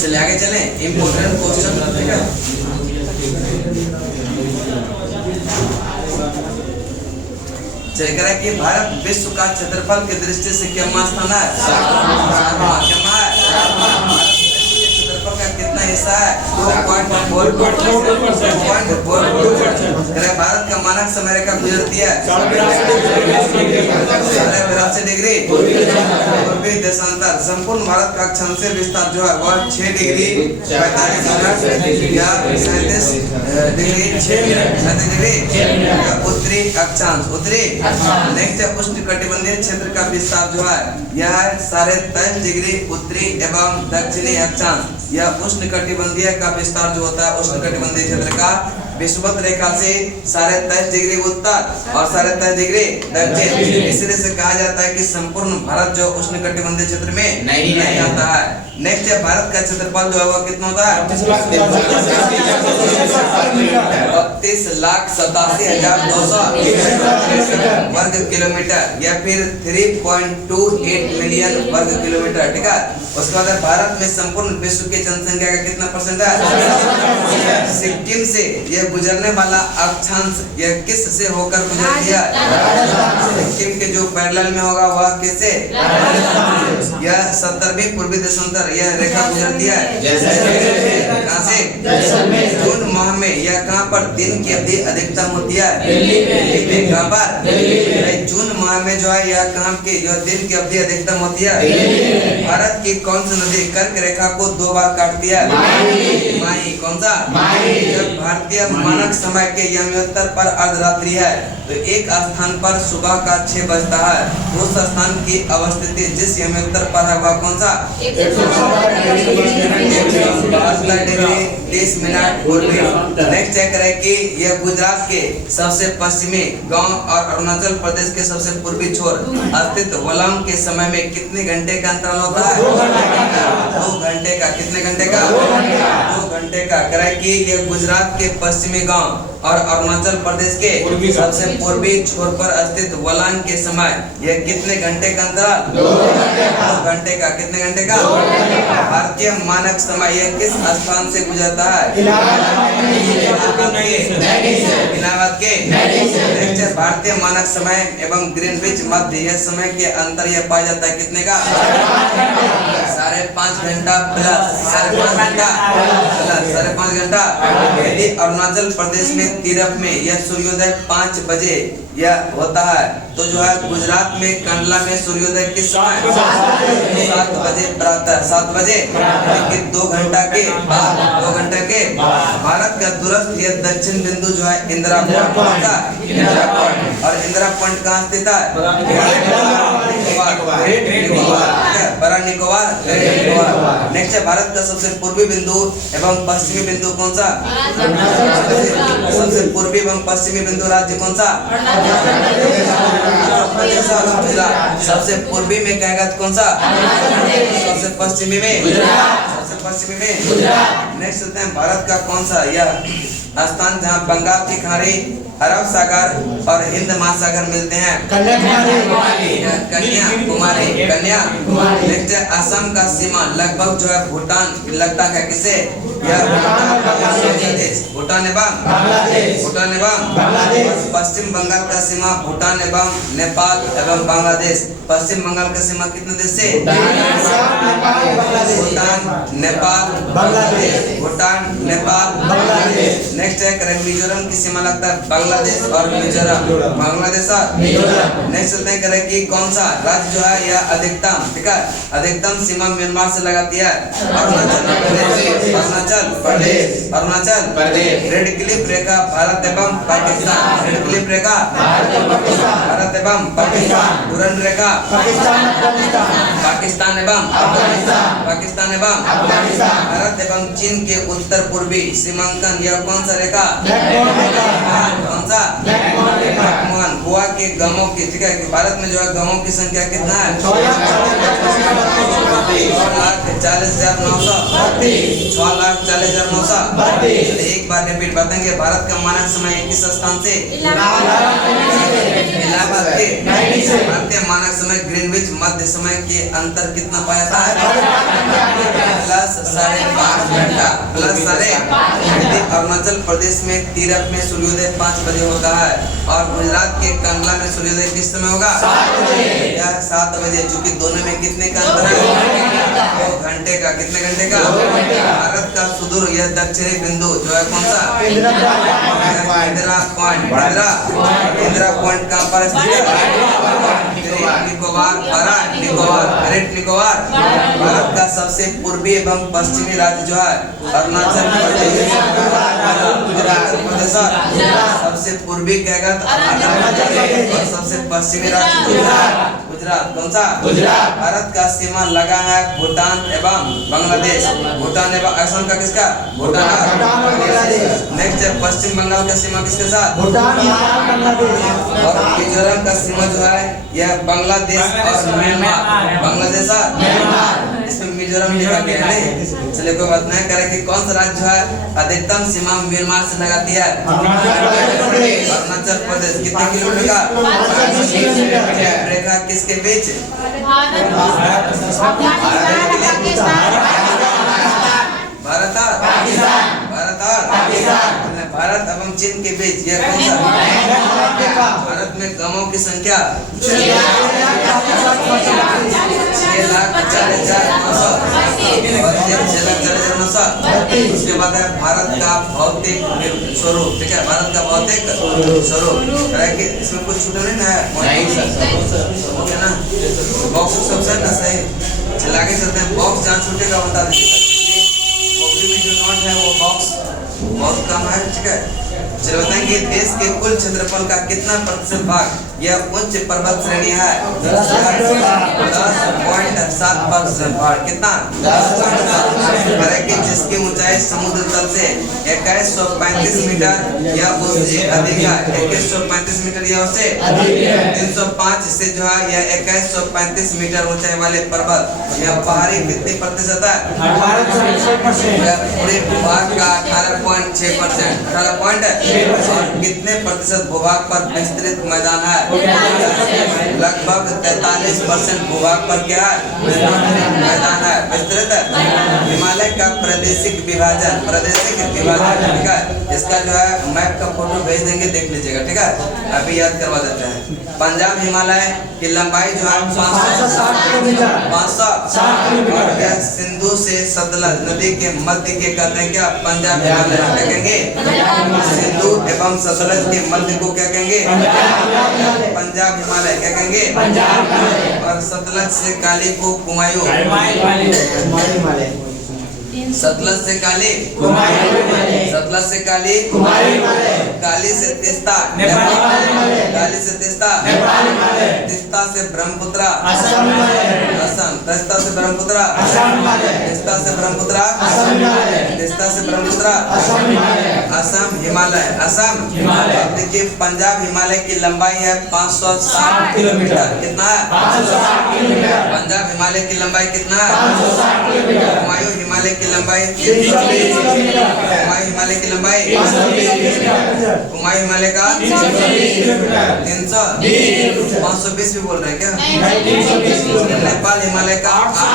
चले आगे चले, इम्पोर्टेंट क्वेश्चन। ठीक है, चलिए करें कि भारत विश्व का क्षेत्रफल की दृष्टि से क्या स्थान है? क्षेत्रफल का कितना हिस्सा है? 2.4%। भारत का मानक समय रेखा गुजरती है 82 डिग्री पूर्वी देशांतर। संपूर्ण भारत का अक्षांशीय विस्तार जो है वह 6 डिग्री 45 मिनट या 37 डिग्री 6 डिग्री उत्तरी अक्षांश उत्तरी। नेक्स्ट है उष्णकटिबंधीय क्षेत्र का विस्तार जो है यह है 23.5 डिग्री उत्तरी एवं दक्षिणी अक्षांश। यह उष्णकटिबंधीय का विस्तार जो होता है उष्णकटिबंधीय क्षेत्र का विषुवत रेखा से 23.5 डिग्री उत्तर और 23.5 डिग्री दक्षिण। इसलिए से कहा जाता है कि संपूर्ण भारत जो उष्णकटिबंधीय क्षेत्र में नहीं आता है। नेक्स्ट है भारत का क्षेत्रफल जो है वो कितना होता है? 32,87,200 वर्ग किलोमीटर या फिर 3.28 मिलियन वर्ग किलोमीटर। ठीक है, उसके बाद भारत में संपूर्ण विश्व की जनसंख्या का कितना परसेंट है? सिक्किम से यह गुजरने वाला अक्षांश यह किस से होकर गुजरती है? सिक्किम के जो पैरेलल में होगा वह किससे? यह 70वीं पूर्वी देशांतर यह रेखा गुजरती है कहाँ से? जून माह में यह कहाँ पर दिन की अवधि अधिकतम होती है? कहाँ पर? जून माह में जो है यह कहाँ की जो दिन की अवधि अधिकतम होती है? भारत की कौन सी नदी कर्क रेखा को 2 बार काटती है? माही। कौन सा? जब भारतीय मानक समय के यमोत्तर पर अर्धरात्रि है तो एक स्थान पर सुबह का 6 बजता है। उस स्थान की अवस्थिति जिस यमोत्तर पर है वह कौन सा? 172 डिग्री 30 मिनट पूर्वी। नेक्स्ट चेक करें कि यह गुजरात के सबसे पश्चिमी गांव और अरुणाचल प्रदेश के सबसे पूर्वी छोर स्थित वलाम के समय में कितने घंटे का अंतराल होता है? 2 घंटे का। कितने घंटे का? 2 घंटे का। करें कि यह गुजरात के पश्चिमी गांव और अरुणाचल प्रदेश के सबसे पूर्वी छोर पर स्थित वलान के समय यह कितने घंटे का अंतराल? 2 घंटे का। कितने घंटे का? भारतीय मानक समय यह किस स्थान से गुजरता है? इलाहाबाद के। भारतीय मानक समय एवं ग्रीनविच मध्य यह समय के अंतर यह पाया जाता है कितने का? 5.5 घंटा प्लस 5.5 घंटा। यदि अरुणाचल प्रदेश में तीरथ में यह सूर्योदय 5 बजे यह होता है तो जो है गुजरात में कंडला में सूर्योदय किस समय? 7 बजे प्रातः 7 बजे। लेकिन 2 घंटा के बाद 2 घंटे के भारत का दूरस्थ यह दक्षिण बिंदु जो है इंदिरा पॉइंट होता है। और इंदिरा पॉइंट कहाँ स्थित है? बड़ा निकोबार। नेक्स्ट है भारत का सबसे पूर्वी बिंदु एवं पश्चिमी बिंदु कौन सा? सबसे पूर्वी एवं पश्चिमी बिंदु राज्य कौन सा? सबसे पूर्वी में कहेगा कौन सा? सबसे पश्चिमी में? सबसे पश्चिमी में। नेक्स्ट होते हैं भारत का कौन सा यह स्थान जहाँ बंगाल की खाड़ी अरब सागर और हिंद महासागर मिलते हैं? कन्याकुमारी। नेक्स्ट है असम का सीमा लगभग जो है भूटान लगता है किसे? भूटान एवं पश्चिम बंगाल का सीमा भूटान एवं नेपाल एवं बांग्लादेश। पश्चिम बंगाल का सीमा कितने देश से? भूटान, नेपाल, बांग्लादेश। भूटान, नेपाल, बांग्लादेश। नेक्स्ट है मिजोरम की सीमा लगता है बांग्लादेश और मिजोरम। बांग्लादेश और नेक्स्ट होते हैं कि कौन सा राज्य जो है यह अधिकतम ठीक है अधिकतम सीमा म्यांमार से लगाती है? अरुणाचल प्रदेश। रेड क्लिफ रेखा भारत एवं पाकिस्तान। रेड क्लिफ रेखा भारत एवं पाकिस्तान। डुरंड रेखा पाकिस्तान एवं भारत एवं चीन के उत्तर पूर्वी सीमांकन यह कौन सा रेखा? कौन सा? गोवा के गांवों की ठीक है भारत में जो है गांवों की संख्या कितना है? 6,40,900, 6,40,900। एक बार रिपीट बताएंगे। भारत का मानक समय किस स्थान से? इलाहाबाद के। भारतीय मानक समय ग्रीनविच मध्य समय के अंतर कितना पाया था? प्लस 5.5 घंटा। अरुणाचल प्रदेश में तीरथ में सूर्योदय 5 बजे होता है और गुजरात के कंडला में सूर्योदय किस समय होगा? 7 बजे। चूंकि दोनों में कितने का अंतर है? 2 घंटे का। कितने घंटे का? भारत का सुदूर यह दक्षिणी बिंदु जो है कौन सा? इंदिरा पॉइंट। इंदिरा पॉइंट कहाँ पर स्थित है? निकोबार, ग्रेट निकोबार। भारत का सबसे पूर्वी एवं पश्चिमी राज्य जो है अरुणाचल प्रदेश। सबसे पूर्वी कहेगा तो और सबसे पश्चिमी राज्य गुजरात। कौन सा? गुजरात। भारत का सीमा लगा है भूटान एवं बांग्लादेश। भूटान एवं असम का किसका? भूटान। नेक्स्ट है पश्चिम बंगाल का सीमा किसके साथ? भूटान, बांग्लादेश। और मिजोरम का सीमा जो है यह बांग्लादेश और म्यांमार। बांग्लादेश और इसमें मिजोरम लिखा गया है। चलिए कोई बात नहीं। करे कि कौन सा राज्य जो है अधिकतम सीमा म्यांमार से लगाती है? अरुणाचल प्रदेश। कितने किलोमीटर का? रेखा किसके बीच? भारत एवं चीन के बीच यह कौन सा? भारत में गांवों की संख्या 6,40,900। उसके बाद है भारत का भौतिक स्वरूप। ठीक है, भारत का भौतिक स्वरूप। इसमें कुछ छूटा नहीं है ना? बॉक्स सबसे ना सही। चल आगे चलते हैं। बॉक्स जहाँ छूटेगा बता दीजिएगा। कॉपी में जो नोट है वो बॉक्स बहुत कम है। ठीक है, चलो बताएंगे देश के कुल क्षेत्रफल का कितना प्रतिशत भाग यह उच्च पर्वत श्रेणी है? 10.7% भाग। कितना? 10.7। जिसकी ऊंचाई समुद्र तल से 2135 मीटर या उससे अधिक है। 2135 मीटर या उससे 305 से जो है यह 2135 मीटर ऊंचाई वाले पर्वत यह पहाड़ी कितनी प्रतिशत है? पूरे भूभाग का 18.6%। 18 और कितने प्रतिशत भूभाग पर विस्तृत मैदान है? लगभग 43% भूभाग पर क्या है? मैदान है, विस्तृत है। हिमालय का प्रादेशिक विभाजन। ठीक है, इसका जो है मैप का फोटो भेज देंगे, देख लीजिएगा। ठीक है, अभी याद करवा देते हैं। पंजाब हिमालय की लंबाई जो है 560 किलोमीटर। 560 और सिंधु से सतलज नदी के मध्य के कहते हैं क्या? पंजाब हिमालय। क्या कहेंगे? सिंधु एवं सतलज के मध्य को क्या कहेंगे? पंजाब हिमालय। क्या कहेंगे? और सतलज से काली को कुमायूं। सतलज से काली, सतलज से काली, काली से तीस्ता, काली से तीस्ता, तीस्ता से ब्रह्मपुत्र, असम, तीस्ता से ब्रह्मपुत्र, तीस्ता से ब्रह्मपुत्र, तीस्ता से ब्रह्मपुत्र, असम हिमालय। असम। देखिए पंजाब हिमालय की लंबाई है 560 किलोमीटर। कितना है? पंजाब हिमालय की लंबाई कितना है? कुमायूं हिमालय की लंबाई 320। कुमायूं हिमालय की लंबाई, कुमायूं हिमालय का 320। 520 भी बोल रहे हैं क्या? नेपाल हिमालय का 800।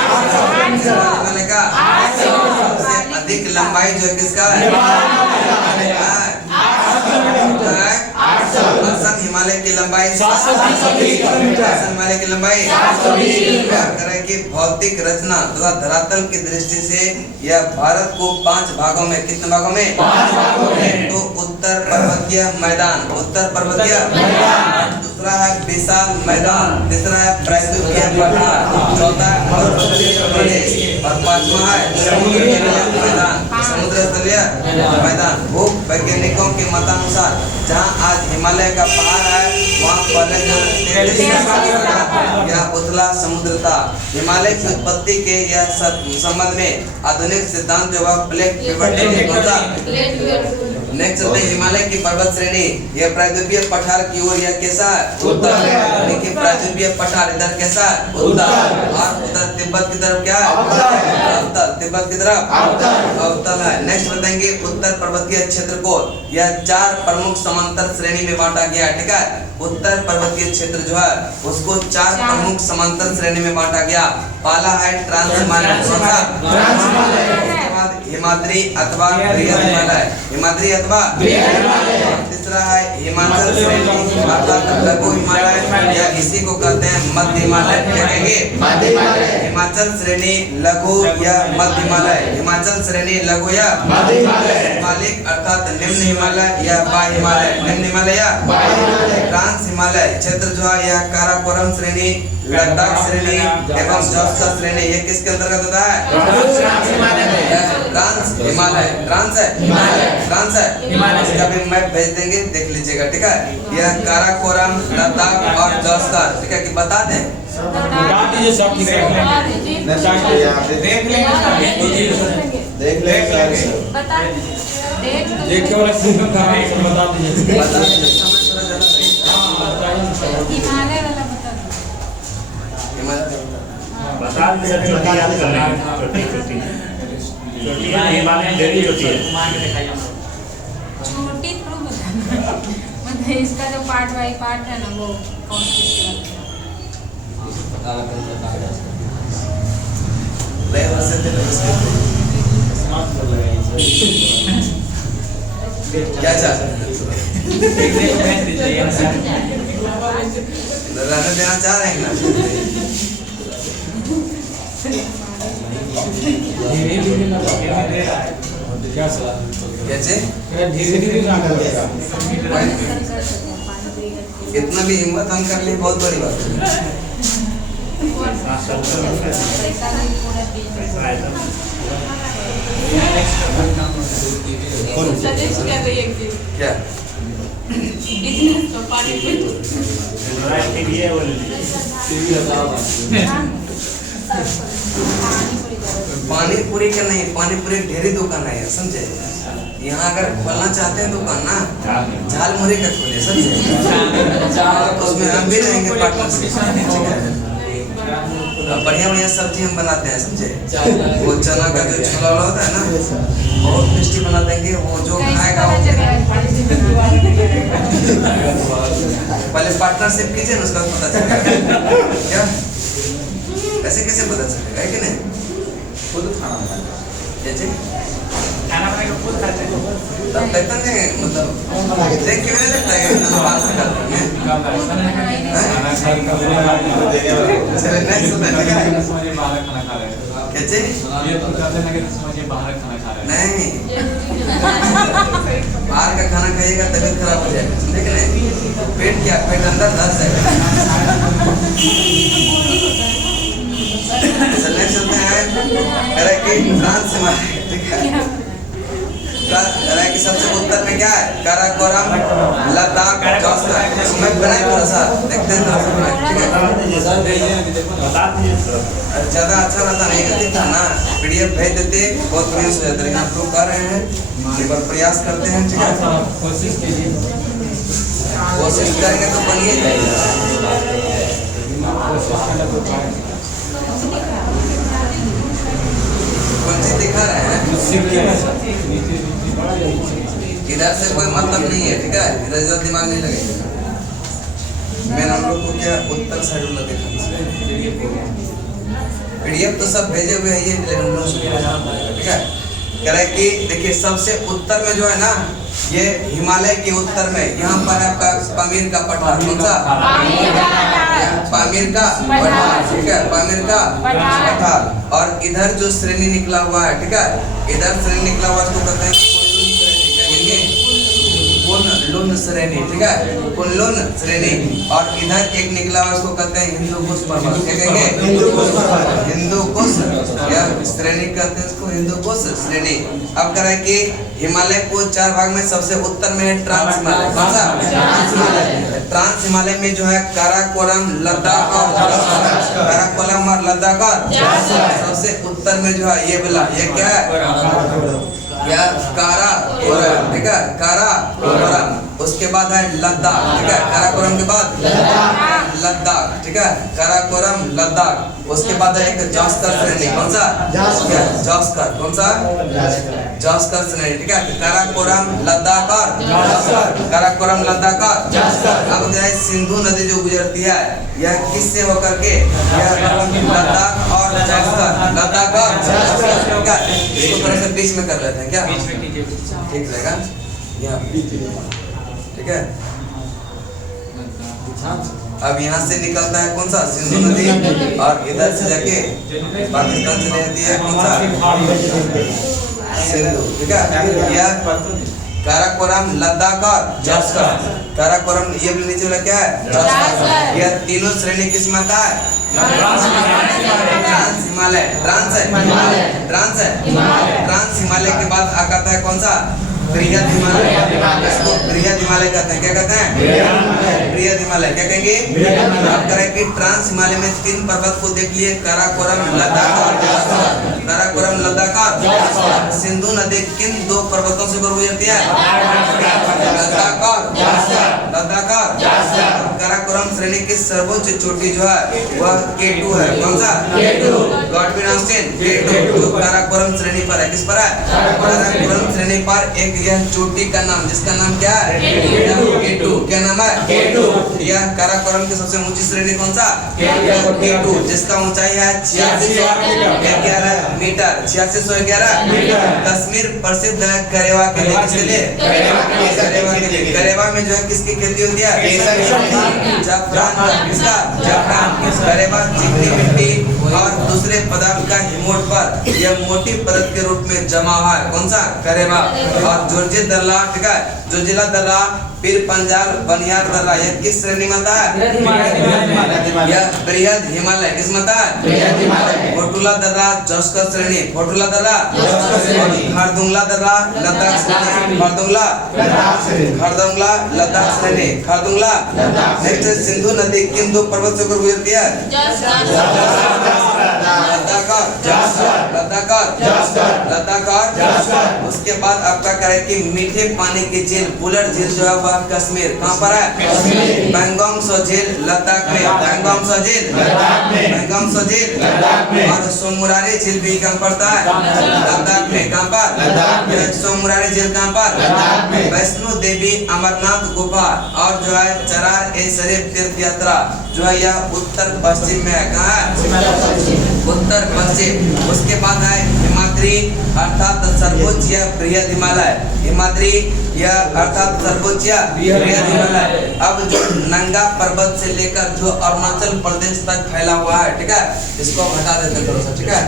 सबसे अधिक लंबाई जो है किसका है? असम हिमालय की लंबाई 720 किलोमीटर। असम हिमालय की लंबाई 720। तरह की भौतिक रचना तथा धरातल की दृष्टि से यह भारत को 5 भागों में, कितने भागों में? 5 भागों में। तो उत्तर पर्वतीय मैदान, उत्तर पर्वतीय मैदान। दूसरा है विशाल मैदान। तीसरा है प्रायद्वीपीय पठार। चौथा है मध्य प्रदेश और पांचवा है समुद्र तलीय मैदान। समुद्र तलीय मैदान। भूप वैज्ञानिकों के मतानुसार जहाँ आज हिमालय का पहाड़ है वहाँ पहले जो यह उथला समुद्र था। हिमालय की उत्पत्ति के यह संबंध में आधुनिक सिद्धांत जो प्लेट नेक्स्ट चलते हैं हिमालय की पर्वत श्रेणी। यह प्रायद्वीपीय पठार की ओर यह कैसा उत्तर, यानी कि प्रायद्वीपीय पठार इधर कैसा उत्तर, और उधर तिब्बत की तरफ क्या अवतल, तिब्बत की तरफ अवतल है। नेक्स्ट बताएंगे उत्तर पर्वतीय क्षेत्र को यह 4 प्रमुख समांतर श्रेणी में बांटा गया है, ठीक है। उत्तर पर्वतीय क्षेत्र जो है उसको 4 प्रमुख समांतर श्रेणी में बांटा गया। पहला है ट्रांस हिमालय, हिमाद्री अथवा बृहद हिमालय, हिमाद्री अथवा तीसरा है हिमाचल श्रेणी अर्थात लघु हिमालय, या इसी को कहते हैं मध्य हिमालय। क्या कहेंगे? हिमाचल श्रेणी लघु या मध्य हिमालय, हिमाचल श्रेणी लघु या मध्य हिमालय, हिमालय अर्थात निम्न हिमालय या बाह्य हिमालय, निम्न हिमालय या बाह्य हिमालय। ट्रांस हिमालय क्षेत्र जो है यह काराकोरम श्रेणी, लद्दाख श्रेणी एवं जौस्ता श्रेणी, ये किसके अंतर्गत होता है? ट्रांस हिमालय, ट्रांस है ट्रांस है हिमालय। इसका भी मैप भेज देंगे, देख लीजिएगा, ठीक है। यह काराकोरम, लद्दाख और जौस्ता, ठीक है, कि बता दें देख इसका जो पार्ट बाई पार्ट है ना वो कौन क्या रहने देना चाह रहे हैं ना? कैसे इतना भी हिम्मत हम कर ले, बहुत बड़ी बात है। क्या पानी पूरी का नहीं, पानी पूरी ढेरी दुकान है, समझे। यहाँ अगर खोलना चाहते हैं दुकान ना, झाल मुरी का खोले, समझे। उसमें हम भी रहेंगे पार्टनरशिप। बढ़िया बढ़िया सब्जी हम बनाते हैं, समझे। वो चना का जो छोला होता है ना, बहुत टेस्टी बना देंगे। वो जो खाएगा पहले पार्टनरशिप कीजिए ना, उसका पता चलेगा। क्या ऐसे कैसे पता चलेगा, है कि नहीं? खुद खाना बनाना, जैसे खाना बनाएगा खुद खाते हैं, तब लगता है मतलब देख के नहीं लगता है कि बाहर से खाते हैं। चलिए नेक्स्ट बताइए, कैसे नहीं बाहर का खाना खाइएगा तबीयत खराब हो जाएगा, ठीक है। पेट क्या, पेट अंदर धस जाएगा। चलने चलते हैं फ्रांस हिमालय, ठीक है। कि सबसे उत्तर में क्या है? काराकोरम, लद्दाख, जौस्ता। मैं बनाए थोड़ा सा देखते हैं, ठीक है। ज्यादा अच्छा रहता नहीं करती था ना, PDF भेज देते, बहुत बढ़िया हो जाता। लेकिन आप लोग कर रहे हैं, एक बार प्रयास करते हैं, ठीक है। कोशिश कीजिए, कोशिश करेंगे तो बनिए जाएगा। कौन सी दिखा रहे हैं? इधर से कोई मतलब नहीं है, ठीक है। इधर ज्यादा दिमाग नहीं लगेगा। मैंने हम लोग को क्या उत्तर साइड वाला देखा, PDF तो सब भेजे हुए हैं ये, लेकिन हम लोग ठीक है। कह रहे कि देखिए सबसे उत्तर में जो है ना, ये हिमालय के उत्तर में यहाँ पर है आपका पामीर का पठार। कौन सा? पामीर का पठार, ठीक है, पामीर का पठार। और इधर जो श्रेणी निकला हुआ है, ठीक है, इधर श्रेणी निकला हुआ इसको कहते हैं कुन-लुन श्रेणी, ठीक है, कुन-लुन श्रेणी। और इधर एक निकला हुआ उसको कहते हैं हिंदुकुश पर्वत। क्या कहेंगे? हिंदुकुश या श्रेणी कहते हैं इसको, हिंदुकुश श्रेणी। अब कह रहा है कि हिमालय को 4 भाग में सबसे उत्तर में है ट्रांस हिमालय। कौन सा? ट्रांस हिमालय में जो है काराकोरम, लद्दाख और काराकोरम और लद्दाख और सबसे उत्तर में जो है ये वाला, ये क्या है? या काराकोरम, ठीक है, काराकोरम। उसके बाद है लद्दाख, ठीक है, काराकोरम के बाद लद्दाख, ठीक है, काराकोरम लद्दाख। उसके बाद है एक जास्कर श्रेणी, कौन सा? जास्कर, कौन सा? जास्कर श्रेणी, ठीक है, काराकोरम लद्दाख और काराकोरम लद्दाख और जास्कर। अब जो है सिंधु नदी जो गुजरती है यह किससे होकर के? यह लद्दाख और जास्कर, लद्दाख और जास्कर, ठीक है। इसको थोड़ा सा बीच में कर लेते हैं क्या? ठीक रहेगा, ठीक है। अब यहाँ से निकलता है कौन सा? सिंधु नदी, और इधर से जाके पाकिस्तान से जाती है कौन सा? सिंधु, ठीक है। यह काराकोरम लद्दाख और जास्कर, काराकोरम ये भी नीचे वाला क्या है? जास्कर। यह तीनों श्रेणी किस में आता है? ट्रांस हिमालय, ट्रांस है, ट्रांस है, ट्रांस हिमालय के बाद आता है कौन सा? बृहद हिमालय। इसको बृहद हिमालय कहते हैं, क्या कहते हैं? बृहद हिमालय। क्या कहेंगे? अब करें कि ट्रांस हिमालय में 3 पर्वत को देख लिए, काराकोरम लद्दाख और जास्कर, काराकोरम लद्दाख और सिंधु नदी किन 2 पर्वतों से गुजरती है? लद्दाख और लद्दाख और काराकोरम श्रेणी की सर्वोच्च चोटी जो है वह K2 है, कौन सा? गॉडविन ऑस्टिन, K2 जो काराकोरम श्रेणी पर है। किस पर है? काराकोरम श्रेणी पर एक यह चोटी का नाम, जिसका नाम क्या है? K2। क्या नाम है? K2। यह काराकोरम की सबसे ऊंची श्रेणी कौन सा? K2, जिसका ऊंचाई है 8611 मीटर, 8611 मीटर। कश्मीर प्रसिद्ध है करेवा के लिए, किसके लिए? करेवा के लिए। करेवा में जो है किसकी खेती होती है? जाफरान, किसका? जाफरान। करेवा चिकनी मिट्टी और दूसरे पदार्थ का हिमोट पर यह मोटी परत के रूप में जमा हुआ है, कौन सा? करेवा। और जोर्जे दर्रा, ठीक है, जोजिला दर्रा, पीर पंजाल, बनियार दर्रा, यह किस श्रेणी में आता है? यह बृहद हिमालय, किस में आता है? फोटुला दर्रा जास्कर श्रेणी, फोटुला दर्रा, खरदुंगला दर्रा लद्दाख श्रेणी, खरदुंगला लद्दाख श्रेणी, खरदुंगला। नेक्स्ट, सिंधु नदी किन 2 पर्वत से गुजरती है? लद्दाख और उसके बाद आपका क्या है कि मीठे पानी की झील, बुलर झील जो है वह कश्मीर, कहाँ पर है? पैंगोंग सो झील लद्दाख में, पैंगोंग सो झील पैंगोंग सो झील और सोममुरारी झील भी कहाँ पड़ता है? लद्दाख में। कहाँ पर? सोममुरारी झील कहाँ पर? वैष्णो देवी अमरनाथ गुफा और जो है चरार ए शरीफ तीर्थ यात्रा जो है यह उत्तर पश्चिम में है। कहाँ है? उत्तर पश्चिम। उसके बाद है हिमाद्री अर्थात सर्वोच्च या बृहद हिमालय, हिमाद्री या अर्थात सर्वोच्च या बृहद हिमालय। अब जो नंगा पर्वत से लेकर जो अरुणाचल प्रदेश तक फैला हुआ है, ठीक है, इसको हटा देते थोड़ा सा, ठीक है।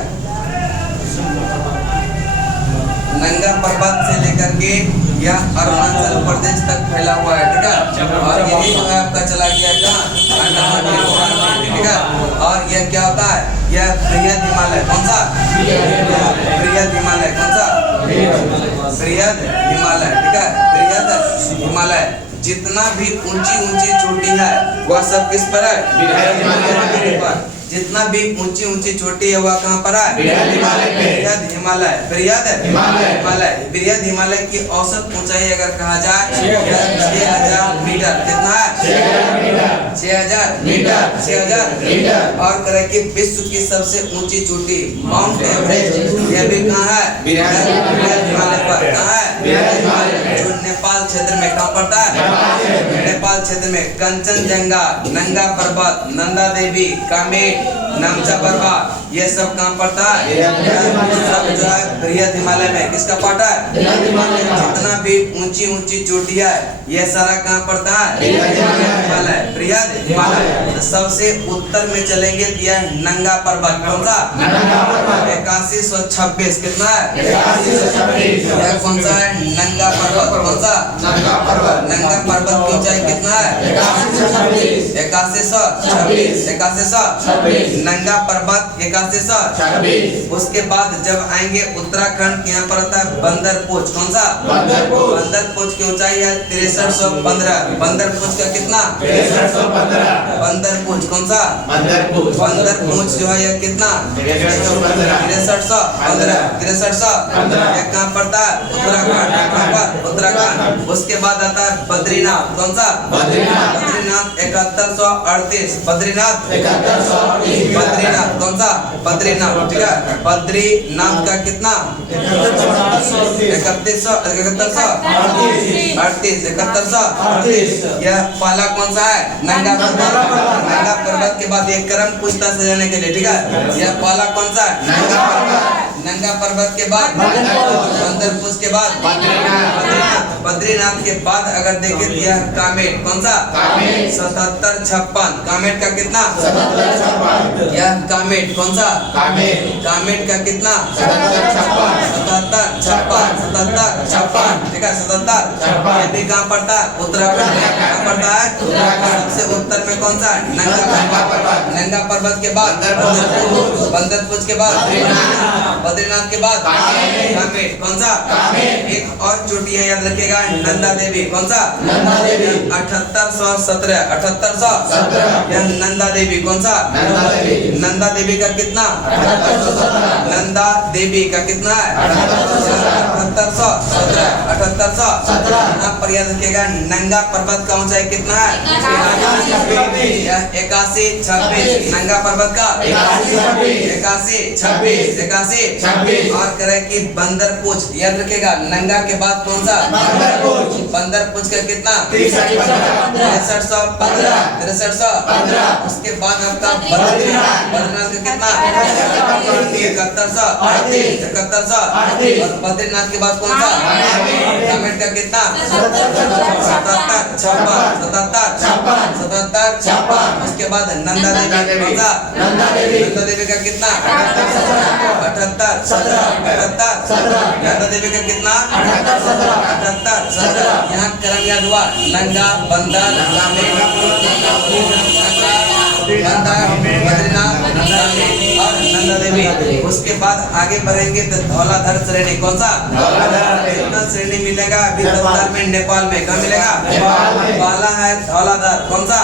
नंगा पर्वत से लेकर के यह अरुणाचल प्रदेश तक फैला हुआ है, ठीक है। और यही जो है आपका चला गया कहाँ? अंडमान निकोबार में, ठीक है। और यह क्या होता है? यह बृहद हिमालय, कौन सा? बृहद हिमालय, कौन सा? बृहद हिमालय, ठीक है, बृहद हिमालय। जितना भी ऊंची ऊंची चोटी है वह सब किस पर है? बृहद हिमालय पर। जितना भी ऊंची ऊंची चोटी है वह कहाँ पर है? बृहद हिमालय, बृहद हिमालय। बृहद हिमालय की औसत ऊंचाई अगर कहा जाए 6000 मीटर, कितना है? 6000 मीटर। और करें कि विश्व की सबसे ऊंची चोटी माउंट एवरेस्ट, यह भी कहाँ है? बृहद हिमालय पर। कहाँ है? जो नेपाल क्षेत्र में कहाँ पड़ता है? नेपाल क्षेत्र में। कंचनजंगा, नंगा पर्वत, नंदा देवी, कामेट, नामचा पर्वत, ये सब कहाँ पड़ता है? सब जो है बृहद हिमालय में। किसका पार्ट है? जितना भी ऊंची ऊंची चोटी है ये सारा कहाँ पड़ता है? हिमालय, बृहद हिमालय। सबसे उत्तर में चलेंगे तो यह नंगा पर्वत, कौन सा? 8126, कितना है? यह कौन सा है? नंगा पर्वत, कौन सा? नंगा पर्वत की ऊंचाई कितना है? 8126। नंगा पर्वत 8126। उसके बाद जब आएंगे उत्तराखंड, यहाँ पर आता है बंदरपुर। कौन सा? बंदरपुर की ऊंचाई है 6315। बंदरपुर का कितना? 6315। बंदरपुर कौन सा? बंदरपुर जो है यह कितना? 6315। 6315 ये कहाँ पड़ता है? उत्तराखंड। उत्तराखंड। उसके बाद आता है बद्रीनाथ। कौन सा? बद्रीनाथ 7138। बद्रीनाथ 7138। बद्रीनाथ कौन सा? बद्रीनाथ, ठीक है। बद्रीनाथ का कितना? 7138। यह पहला कौन सा है? नंगा पर्वत। नंगा पर्वत के बाद एक क्रम पूछता सजाने के लिए, ठीक है। यह पहला कौन सा है? नंगा पर्वत। नंगा पर्वत के बाद बंदरपुर के बाद बद्रीनाथ के बाद अगर देखें तो यह कामेट। कौन सा? 7756। कामेट का कितना? 7756। यह कामेट कौन सा? कामेट का कितना? 7756। 7756, ठीक है। 77। ये भी कहाँ पड़ता है? उत्तराखंड में। कहाँ पड़ता है? सबसे उत्तर में कौन सा? नंगा पर्वत। नंगा पर्वत के बाद बंदरपुर के बाद बद्रीनाथ के बाद कामेट। कौन सा? एक और चोटी है, याद रखिएगा, नंदा देवी। कौन सा? 7817। 7817 यह नंदा देवी। कौन सा? नंदा देवी का कितना? नंदा देवी का कितना है? 7817। 7817 यहाँ पर याद रखिएगा, नंगा पर्वत का ऊंचाई कितना है? 8126। नंगा पर्वत का 8126। और करे कि बंदरपुर, याद रखेगा, नंगा के बाद कौन सा? बंदरपुर का कितना? 6315। उसके बाद आपका बद्रीनाथ। बद्रीनाथ का कितना? 7100। और बद्रीनाथ के बाद कौन सा? कामेट का कितना? 7756। उसके बाद नंदा देवी। कौन सा? नंदा देवी का कितना? 7817। नंदा देवी का कितना? 7817। यहाँ क्रम याद हुआ, नंगा, बंदर, बद्रीनाथ और नंदा देवी। उसके बाद आगे बढ़ेंगे तो धौलाधर श्रेणी। कौन सा? कितना श्रेणी मिलेगा अभी तत्काल में? नेपाल में। कहाँ मिलेगा? पहला है धौलाधर। कौन सा?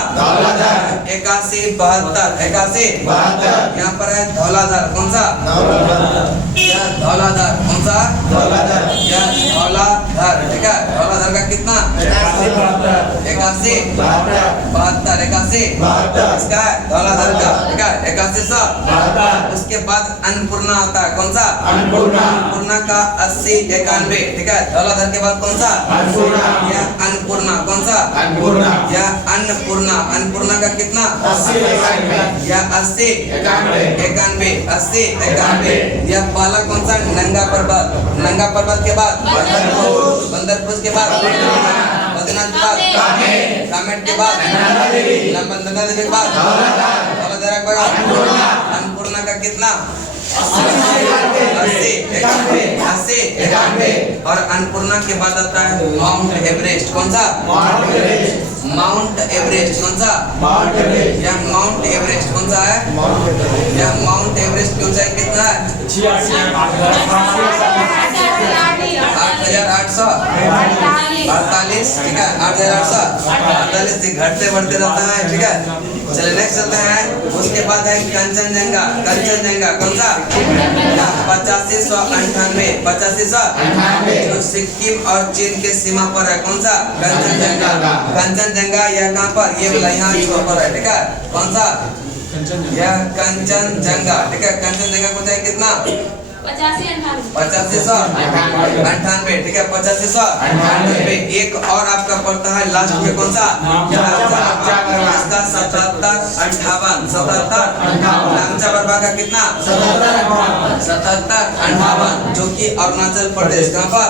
8172। यहाँ पर है धौलाधर। कौन सा? यह धौलाधर। कौन सा? यह धौलाधर, ठीक है। धौलाधर का कितना? 8172। इसका है धौलाधर का, ठीक है। 8100। उसके बाद अन्नपूर्णा आता है। कौन सा? अन्नपूर्णा का 8091, ठीक है। धौलाधर के बाद कौन सा? यह अन्नपूर्णा। कौन सा? यह अन्नपूर्णा। अन्नपूर्णा का कितना? 8091। 8091। यह पहला कौन सा? नंगा पर्वत। नंगा पर्वत के बाद बंदरपुर के बाद बद्रीनाथ के बाद कामेट के बाद नंदा देवी के बाद धौलाधर के बाद अन्नपूर्णा का कितना? 8091। और अन्नपूर्णा के बाद आता है माउंट एवरेस्ट। कौन सा? Mount Everest. कौन सा? यह माउंट एवरेस्ट। कौन सा है? यह माउंट एवरेस्ट की ऊंचाई कितना है? 8848, ठीक है। 8848 से घटते बढ़ते रहता है, ठीक है। चलिए नेक्स्ट चलते हैं। उसके बाद है कंचनजंगा। कंचनजंगा कौन सा? 8598। 8598 जो सिक्किम और चीन के सीमा पर है। कौन सा? कंचनजंगा। कंचनजंगा यह कहाँ पर? ये यहाँ पर है, ठीक है। कौन सा? यह कंचनजंगा, ठीक है। कंचनजंगा को चाहिए कितना? 8598, ठीक है। 8598। एक और आपका पड़ता है लास्ट में। कौन सा? इसका 7758। नामचा बर्मा का कितना? 7758, जो कि अरुणाचल प्रदेश। कहाँ पर?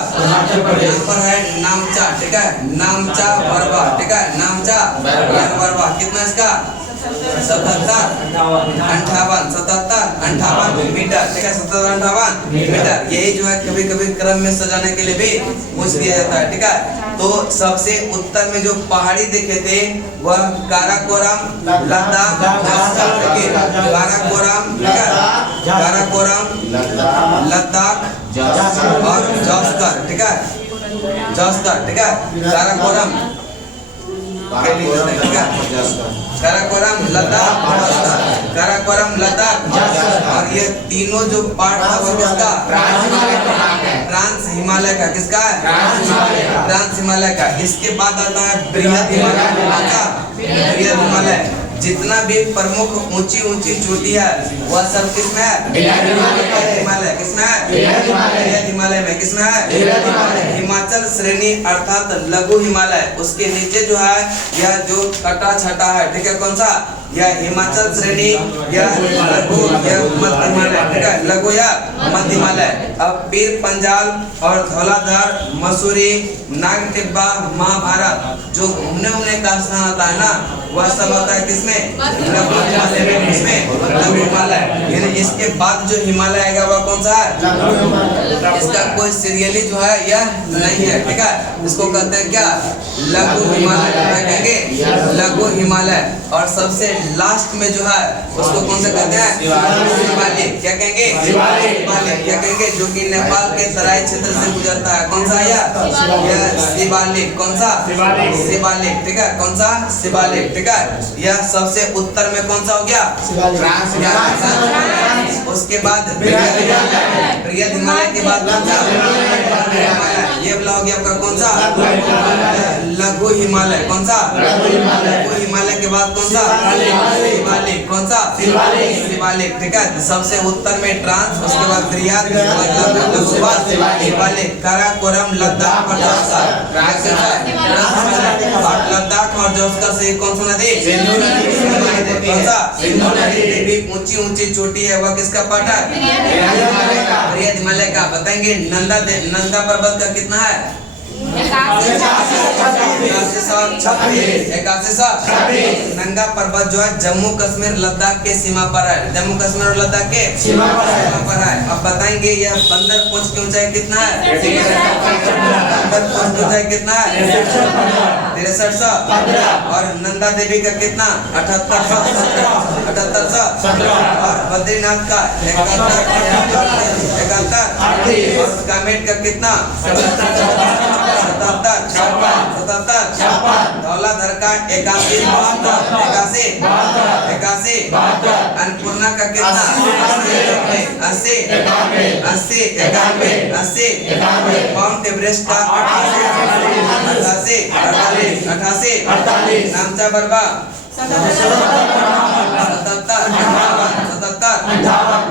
यहाँ पर है नामचा, ठीक है। नामचा बर्मा, ठीक है। नामचा बर्मा कितना इसका? 7758 मीटर, ठीक है। 7758 मीटर। यही जो है कभी कभी क्रम में सजाने के लिए भी पूछ दिया जाता है, ठीक है। तो सबसे उत्तर में जो पहाड़ी देखे थे वह काराकोरम, लद्दाख, काराकोरम, ठीक है। काराकोरम, लद्दाख और जास्कर, ठीक है, जास्कर, ठीक है, काराकोरम, ठीक है, काराकोरम, लद्दाख, काराकोरम, लद्दाख, और ये तीनों जो पार्ट था वो किसका? ट्रांस हिमालय का, किसका? ट्रांस हिमालय का। इसके बाद आता है बृहद हिमालय का, बृहद हिमालय। जितना भी प्रमुख ऊंची ऊंची चोटी है वह सब किसमें है? हिमालय, किसमें है? बृहद हिमालय में, किसमें है? हिमाचल श्रेणी अर्थात लघु हिमालय, उसके नीचे जो है यह जो कटा छटा है, ठीक है, कौन सा? यह हिमाचल श्रेणी, यह लघु, यह मध्य हिमालय, ठीक है, लघु या मध्य हिमालय। अब पीर पंजाल और धौलाधार, मसूरी, नाग टिब्बा, महाभारत जो घूमने का स्थान आता है ना, वह सब आता है किसमें? लघु हिमालय में, किसमें? लघु हिमालय। यानी इसके बाद जो हिमालय आएगा वह कौन सा है? इसका कोई सीरियली जो है यह नहीं है, ठीक है, इसको कहते हैं क्या? लघु हिमालय, क्या कहेंगे? लघु हिमालय। और सबसे लास्ट में जो है उसको कौन सा कहते हैं? शिवालिक, क्या कहेंगे? शिवालिक, क्या कहेंगे? जो कि नेपाल के तराई क्षेत्र से गुजरता है, कौन सा? यह शिवालिक, कौन सा? शिवालिक, ठीक है, कौन सा? शिवालिक, ठीक है। यह सबसे उत्तर में कौन सा हो गया? उसके बाद बृहद हिमालय के बाद कौन सा? ये वाला हो गया आपका कौन सा? लघु हिमालय, कौन सा? लघु हिमालय के बाद कौन सा? शिवालिक, कौन सा? शिवालिक, ठीक है। सबसे उत्तर में ट्रांस, उसके बाद बृहद, शिवालिक, काराकोरम, लद्दाख और जास्कर। लद्दाख और जास्कर से कौन सा नदी? कौन सा? भी ऊंची ऊंची चोटी है वह किसका पार्ट है? बृहद हिमालय का। बताएंगे नंदा पर्वत का कितना है? 81 नंगा पर्वत जो है जम्मू कश्मीर लद्दाख के सीमा पर है, जम्मू कश्मीर और लद्दाख के सीमा पर है। अब बताएंगे यह बंदर पुंछ की ऊंचाई कितना है? बंदर पुंछ की ऊंचाई कितना है? 6300। और नंदा देवी का कितना? 7800। और बद्रीनाथ का 71। और कामेट का कितना? 77। धौलाधर का 81। अन्नपूर्णा का कितना? 80। माउंट एवरेस्ट का 88। नामचा बरबा 77।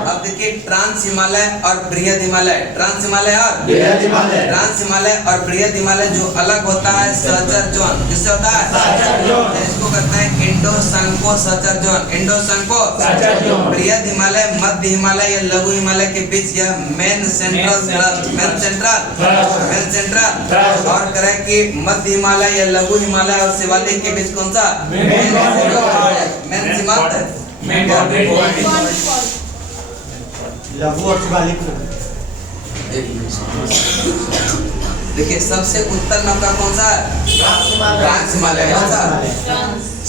अब देखिए ट्रांस हिमालय और बृहद हिमालय, ट्रांस हिमालय और बृहद हिमालय जो अलग होता है सहचर जोन, किससे होता है? इसको कहते हैं इंडो संको सहचर जोन, इंडो संको। बृहद हिमालय, मध्य हिमालय या लघु हिमालय के बीच यह मेन सेंट्रल और करे कि मध्य हिमालय या लघु हिमालय और शिवालिक के बीच कौन सा? मेन सीमांत। लघु और शिवालिक। देखिए सबसे उत्तर में आपका कौन सा है? ट्रांस हिमालय, कौन सा?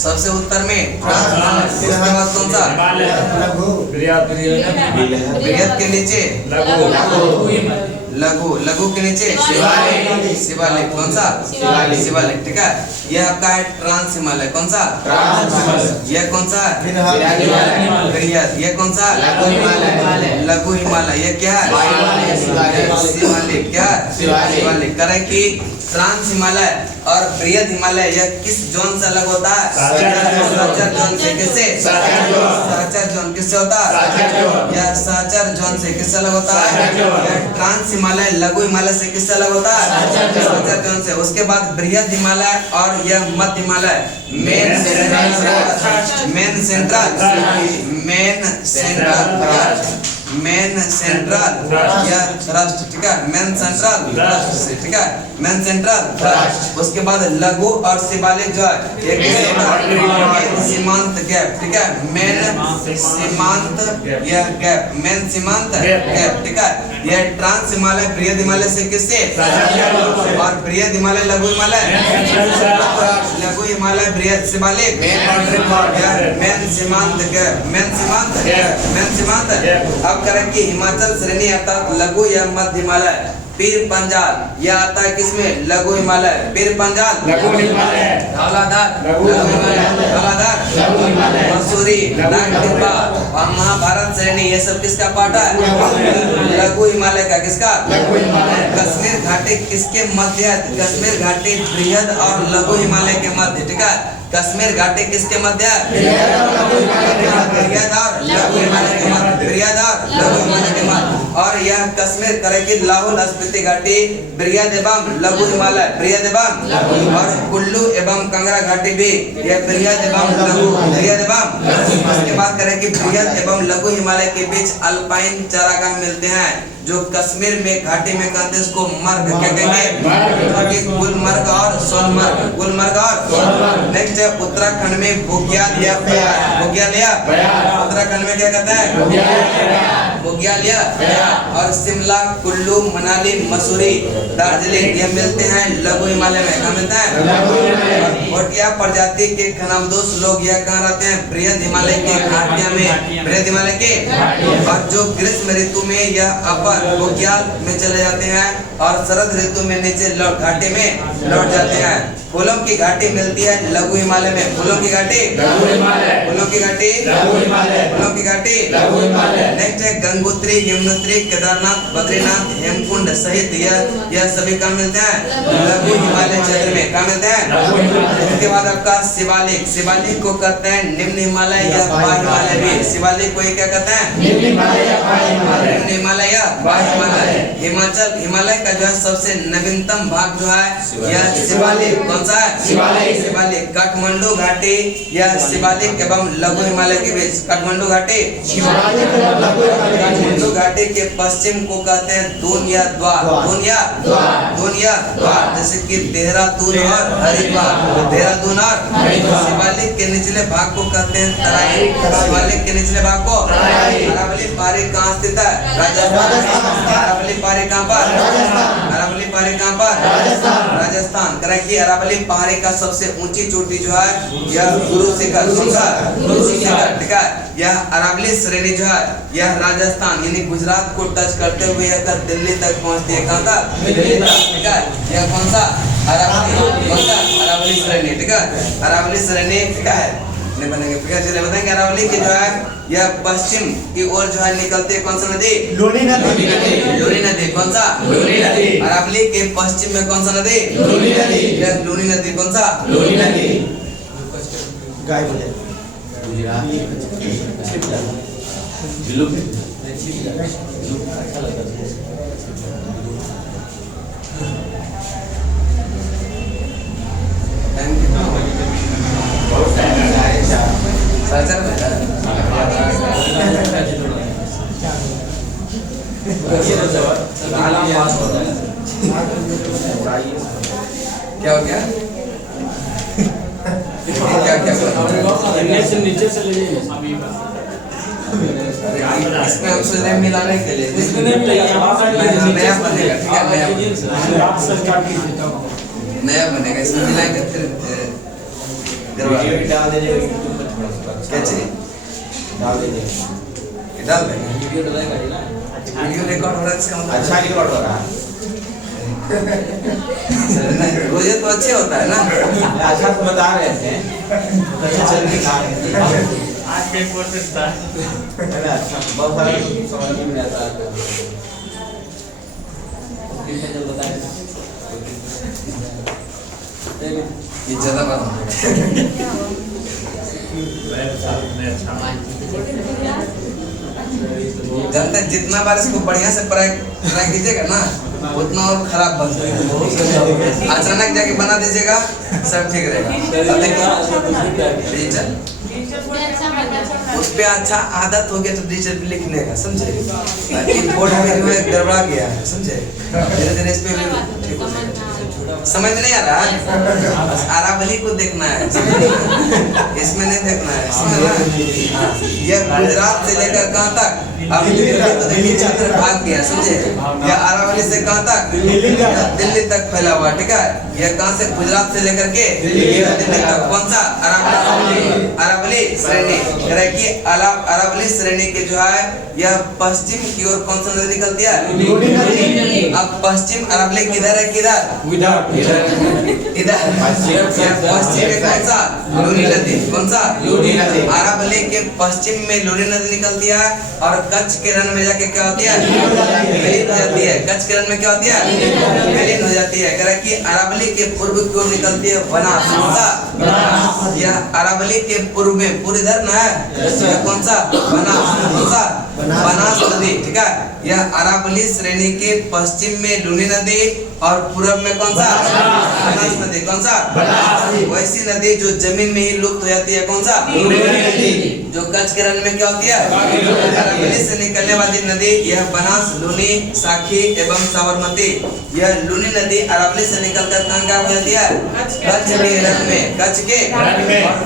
सबसे उत्तर में ट्रांस हिमालय। उसके बाद कौन सा? बृहद के नीचे लघु के नीचे शिवालिक, कौन सा? शिवालिक, ठीक है। यह आपका है ट्रांस हिमालय, कौन सा? यह कौन सा? बृहद। यह कौन सा? लघु हिमालय। यह क्या है? शिवालिक, क्या है? शिवालिक। करे कि ट्रांस हिमालय और बृहद हिमालय यह किस जोन से अलग होता है? सहचर जोन से। किससे? सहचर जोन। किससे होता है? यह सहचर जोन से किससे अलग होता है? यह ट्रांस हिमालय लघु हिमालय से किससे अलग होता है? सहचर जोन से। उसके बाद बृहद हिमालय और यह मध्य Himalaya main central main central या ट्रस्ट, ठीक है, मेन सेंट्रल ट्रस्ट से, ठीक है, मेन सेंट्रल ट्रस्ट। उसके बाद लघु और शिवालिक जो है एक सीमांत गैप, ठीक है, मेन सीमांत या गैप, मेन सीमांत गैप, ठीक है। यह ट्रांस हिमालय बृहद हिमालय से किससे, और बृहद हिमालय लघु हिमालय, लघु हिमालय बृहद शिवालिक, मेन सीमांत गैप, मेन सीमांत गैप, मेन सीमांत। अब करें कि हिमाचल श्रेणी अर्थात लघु या मध्य हिमालय, पीर पंजाल यह आता है किसमें, लघु हिमालय, पीर पंजाल लघु हिमालय, धौलाधार लघु हिमालय, धौलाधार लघु हिमालय, मसूरी, नागटिब्बा और महाभारत श्रेणी ये सब किसका पार्ट है, लघु हिमालय का, किसका, लघु हिमालय। कश्मीर घाटी किसके मध्य, कश्मीर घाटी बृहद और लघु हिमालय के मध्य, ठीक है, कश्मीर घाटी किसके मध्य, बृहद और लघु हिमालय के मध्य, बृहद और लघु हिमालय के मध्य, बृहद और लघु हिमालय के मध्य। और यह कश्मीर करे कि लाहौल स्पीति घाटी बृहद एवं लघु हिमालय, बृहद एवं, और कुल्लू एवं कांगड़ा घाटी भी यह बृहद एवं लघु, बृहद एवं। उसके बाद करें कि बृहद एवं लघु हिमालय के बीच अल्पाइन चारागाह मिलते हैं, जो कश्मीर में घाटी में कहते हैं इसको मर्ग, क्या कहेंगे, गुलमर्ग और सोनमर्ग, गुलमर्ग और। नेक्स्ट है उत्तराखंड में बुग्याल या बयार, बुग्याल या उत्तराखंड में क्या कहते हैं, बुग्याल या बयार। और शिमला, कुल्लू, मनाली, मसूरी, दार्जिलिंग ये मिलते हैं लघु हिमालय में, कहाँ मिलते हैं। भोटिया प्रजाति के खनामदोश लोग यह कहाँ रहते हैं, बृहद हिमालय के घाटिया में, बृहद हिमालय के। और जो ग्रीष्म ऋतु में यह अपर बुग्याल में चले जाते हैं और शरद ऋतु में नीचे घाटी में लौट जाते हैं। फूलों की घाटी मिलती है लघु हिमालय में, फूलों की घाटी लघु हिमालय, फूलों की घाटी लघु हिमालय, फूलों की घाटी लघु हिमालय। नेक्स्ट है गंगोत्री, यमुनोत्री, केदारनाथ, बद्रीनाथ, हेमकुंड सहित यह सभी कहाँ मिलते हैं, लघु हिमालय क्षेत्र में, कहाँ मिलते हैं। इसके बाद आपका शिवालिक, शिवालिक को कहते हैं निम्न हिमालय या बाह्य हिमालय भी, शिवालिक को क्या कहते हैं, निम्न हिमालय या बाह्य हिमालय, निम्न हिमालय या बाह्य हिमालय। हिमाचल हिमालय का जो है सबसे नवीनतम भाग जो है यह शिवालिक, कौन सा है, शिवालिक, शिवालिक। काठमांडू घाटी या शिवालिक एवं लघु हिमालय के बीच, काठमांडू घाटी शिवालिक एवं लघु हिमालय, काठमांडू घाटी के पश्चिम को कहते हैं दून या द्वार, दून या द्वार, दून या द्वार, जैसे कि देहरादून और हरिद्वार, देहरादून और हरिद्वार। शिवालिक के निचले भाग को कहते हैं तराई, शिवालिक के निचले भाग को तराई। अरावली पहाड़ी कहाँ स्थित है, राजस्थान। अरावली पहाड़ी कहाँ पर, राजस्थान। अरावली पहाड़ी कहाँ पर, राजस्थान, राजस्थान। करें कि अरावली पहाड़ी का सबसे ऊंची चोटी जो है यह गुरु शिखर, कौन सा, गुरु शिखर, ठीक है। यह अरावली श्रेणी जो है यह राजस्थान यानी गुजरात को टच करते हुए यह दिल्ली तक पहुंचती है, कहाँ तक, दिल्ली तक, ठीक है। यह कौन सा, अरावली, कौन सा, अरावली श्रेणी, ठीक है, अरावली श्रेणी, ठीक है। नहीं बनेंगे, फिर चले बताएंगे। अरावली की जो है यह पश्चिम की ओर जो है निकलती है, कौन सा नदी, लोनी नदी, लोनी नदी, कौन सा, लोनी नदी। अरावली के पश्चिम में कौन सा नदी, लोनी नदी, यह लोनी नदी, कौन सा, लोनी नदी। गाय बोले क्या हो गया, क्या क्या से नीचे से ले इसमें हम सोच रहे हैं मिलाने के लिए नया बनेगा, ठीक है, नया बनेगा, इसमें मिलाएंगे फिर डाल दे, क्या चाहिए, डाल दे, डाल देंगे, वीडियो रिकॉर्ड हो रहा है, इसका मतलब अच्छा रिकॉर्ड हो रहा है। रोजे तो अच्छे होता है ना, अच्छा तो बता रहे थे, अच्छा चल के खा रहे थे आज के कोर्स था, अच्छा बहुत सारा समझ में आता है। ये ज्यादा बना जनता जितना बार इसको बढ़िया से ट्राई कीजिएगा ना उतना और खराब बन जाएगा। अचानक जाके बना दीजिएगा सब ठीक रहेगा। अब देखिए उस पे अच्छा आदत हो गया तो डिजिटल पे लिखने का, समझे? ये बोर्ड में जो है गड़बड़ा गया है, समझे? धीरे धीरे इस पे भी ठीक हो जाएगा। समझ में नहीं आ रहा है? बस अरावली को देखना है, इसमें नहीं देखना है, समझ रहा? ये गुजरात से लेकर कहाँ तक, अब तो देखिए चंद्र भाग गया, समझे? ये अरावली से कहाँ तक, दिल्ली तक फैला हुआ, ठीक है? ये कहाँ से, गुजरात से लेकर के दिल्ली तक, कौन सा? अरावली श्रेणी। अरावली श्रेणी के जो है यह पश्चिम की ओर कौन सा नदी निकलती है? अब पश्चिम अरावली किधर है, किधर? इधर पश्चिम में कौन सा? लूनी नदी। कौन सा? लूनी नदी। अरावली के पश्चिम में लूनी नदी निकलती है और कच्छ के रण में जाके क्या होती है? विलीन हो जाती है। कच्छ के रण में क्या होती है? विलीन हो जाती है। कह रहा है कि अरावली के पूर्व की ओर निकलती है बनास। कौन सा? यह अरावली के पूर्व में, पूर्व इधर ना है, कौन सा? बनास। कौन सा? बनास नदी, ठीक है? यह अरावली श्रेणी के पश्चिम में लूनी नदी और पूर्व में कौन सा? बनास नदी। कौन सा? वैसी नदी जो जमीन में ही लुप्त हो जाती है, कौन सा? जो कच्छ के रण में क्या होती है? अरावली से निकलने वाली नदी यह बनास, लूनी, साखी एवं साबरमती। यह लूनी नदी अरावली से निकलकर कहाँ हो जाती है? कच्छ के रण में। कच्छ के और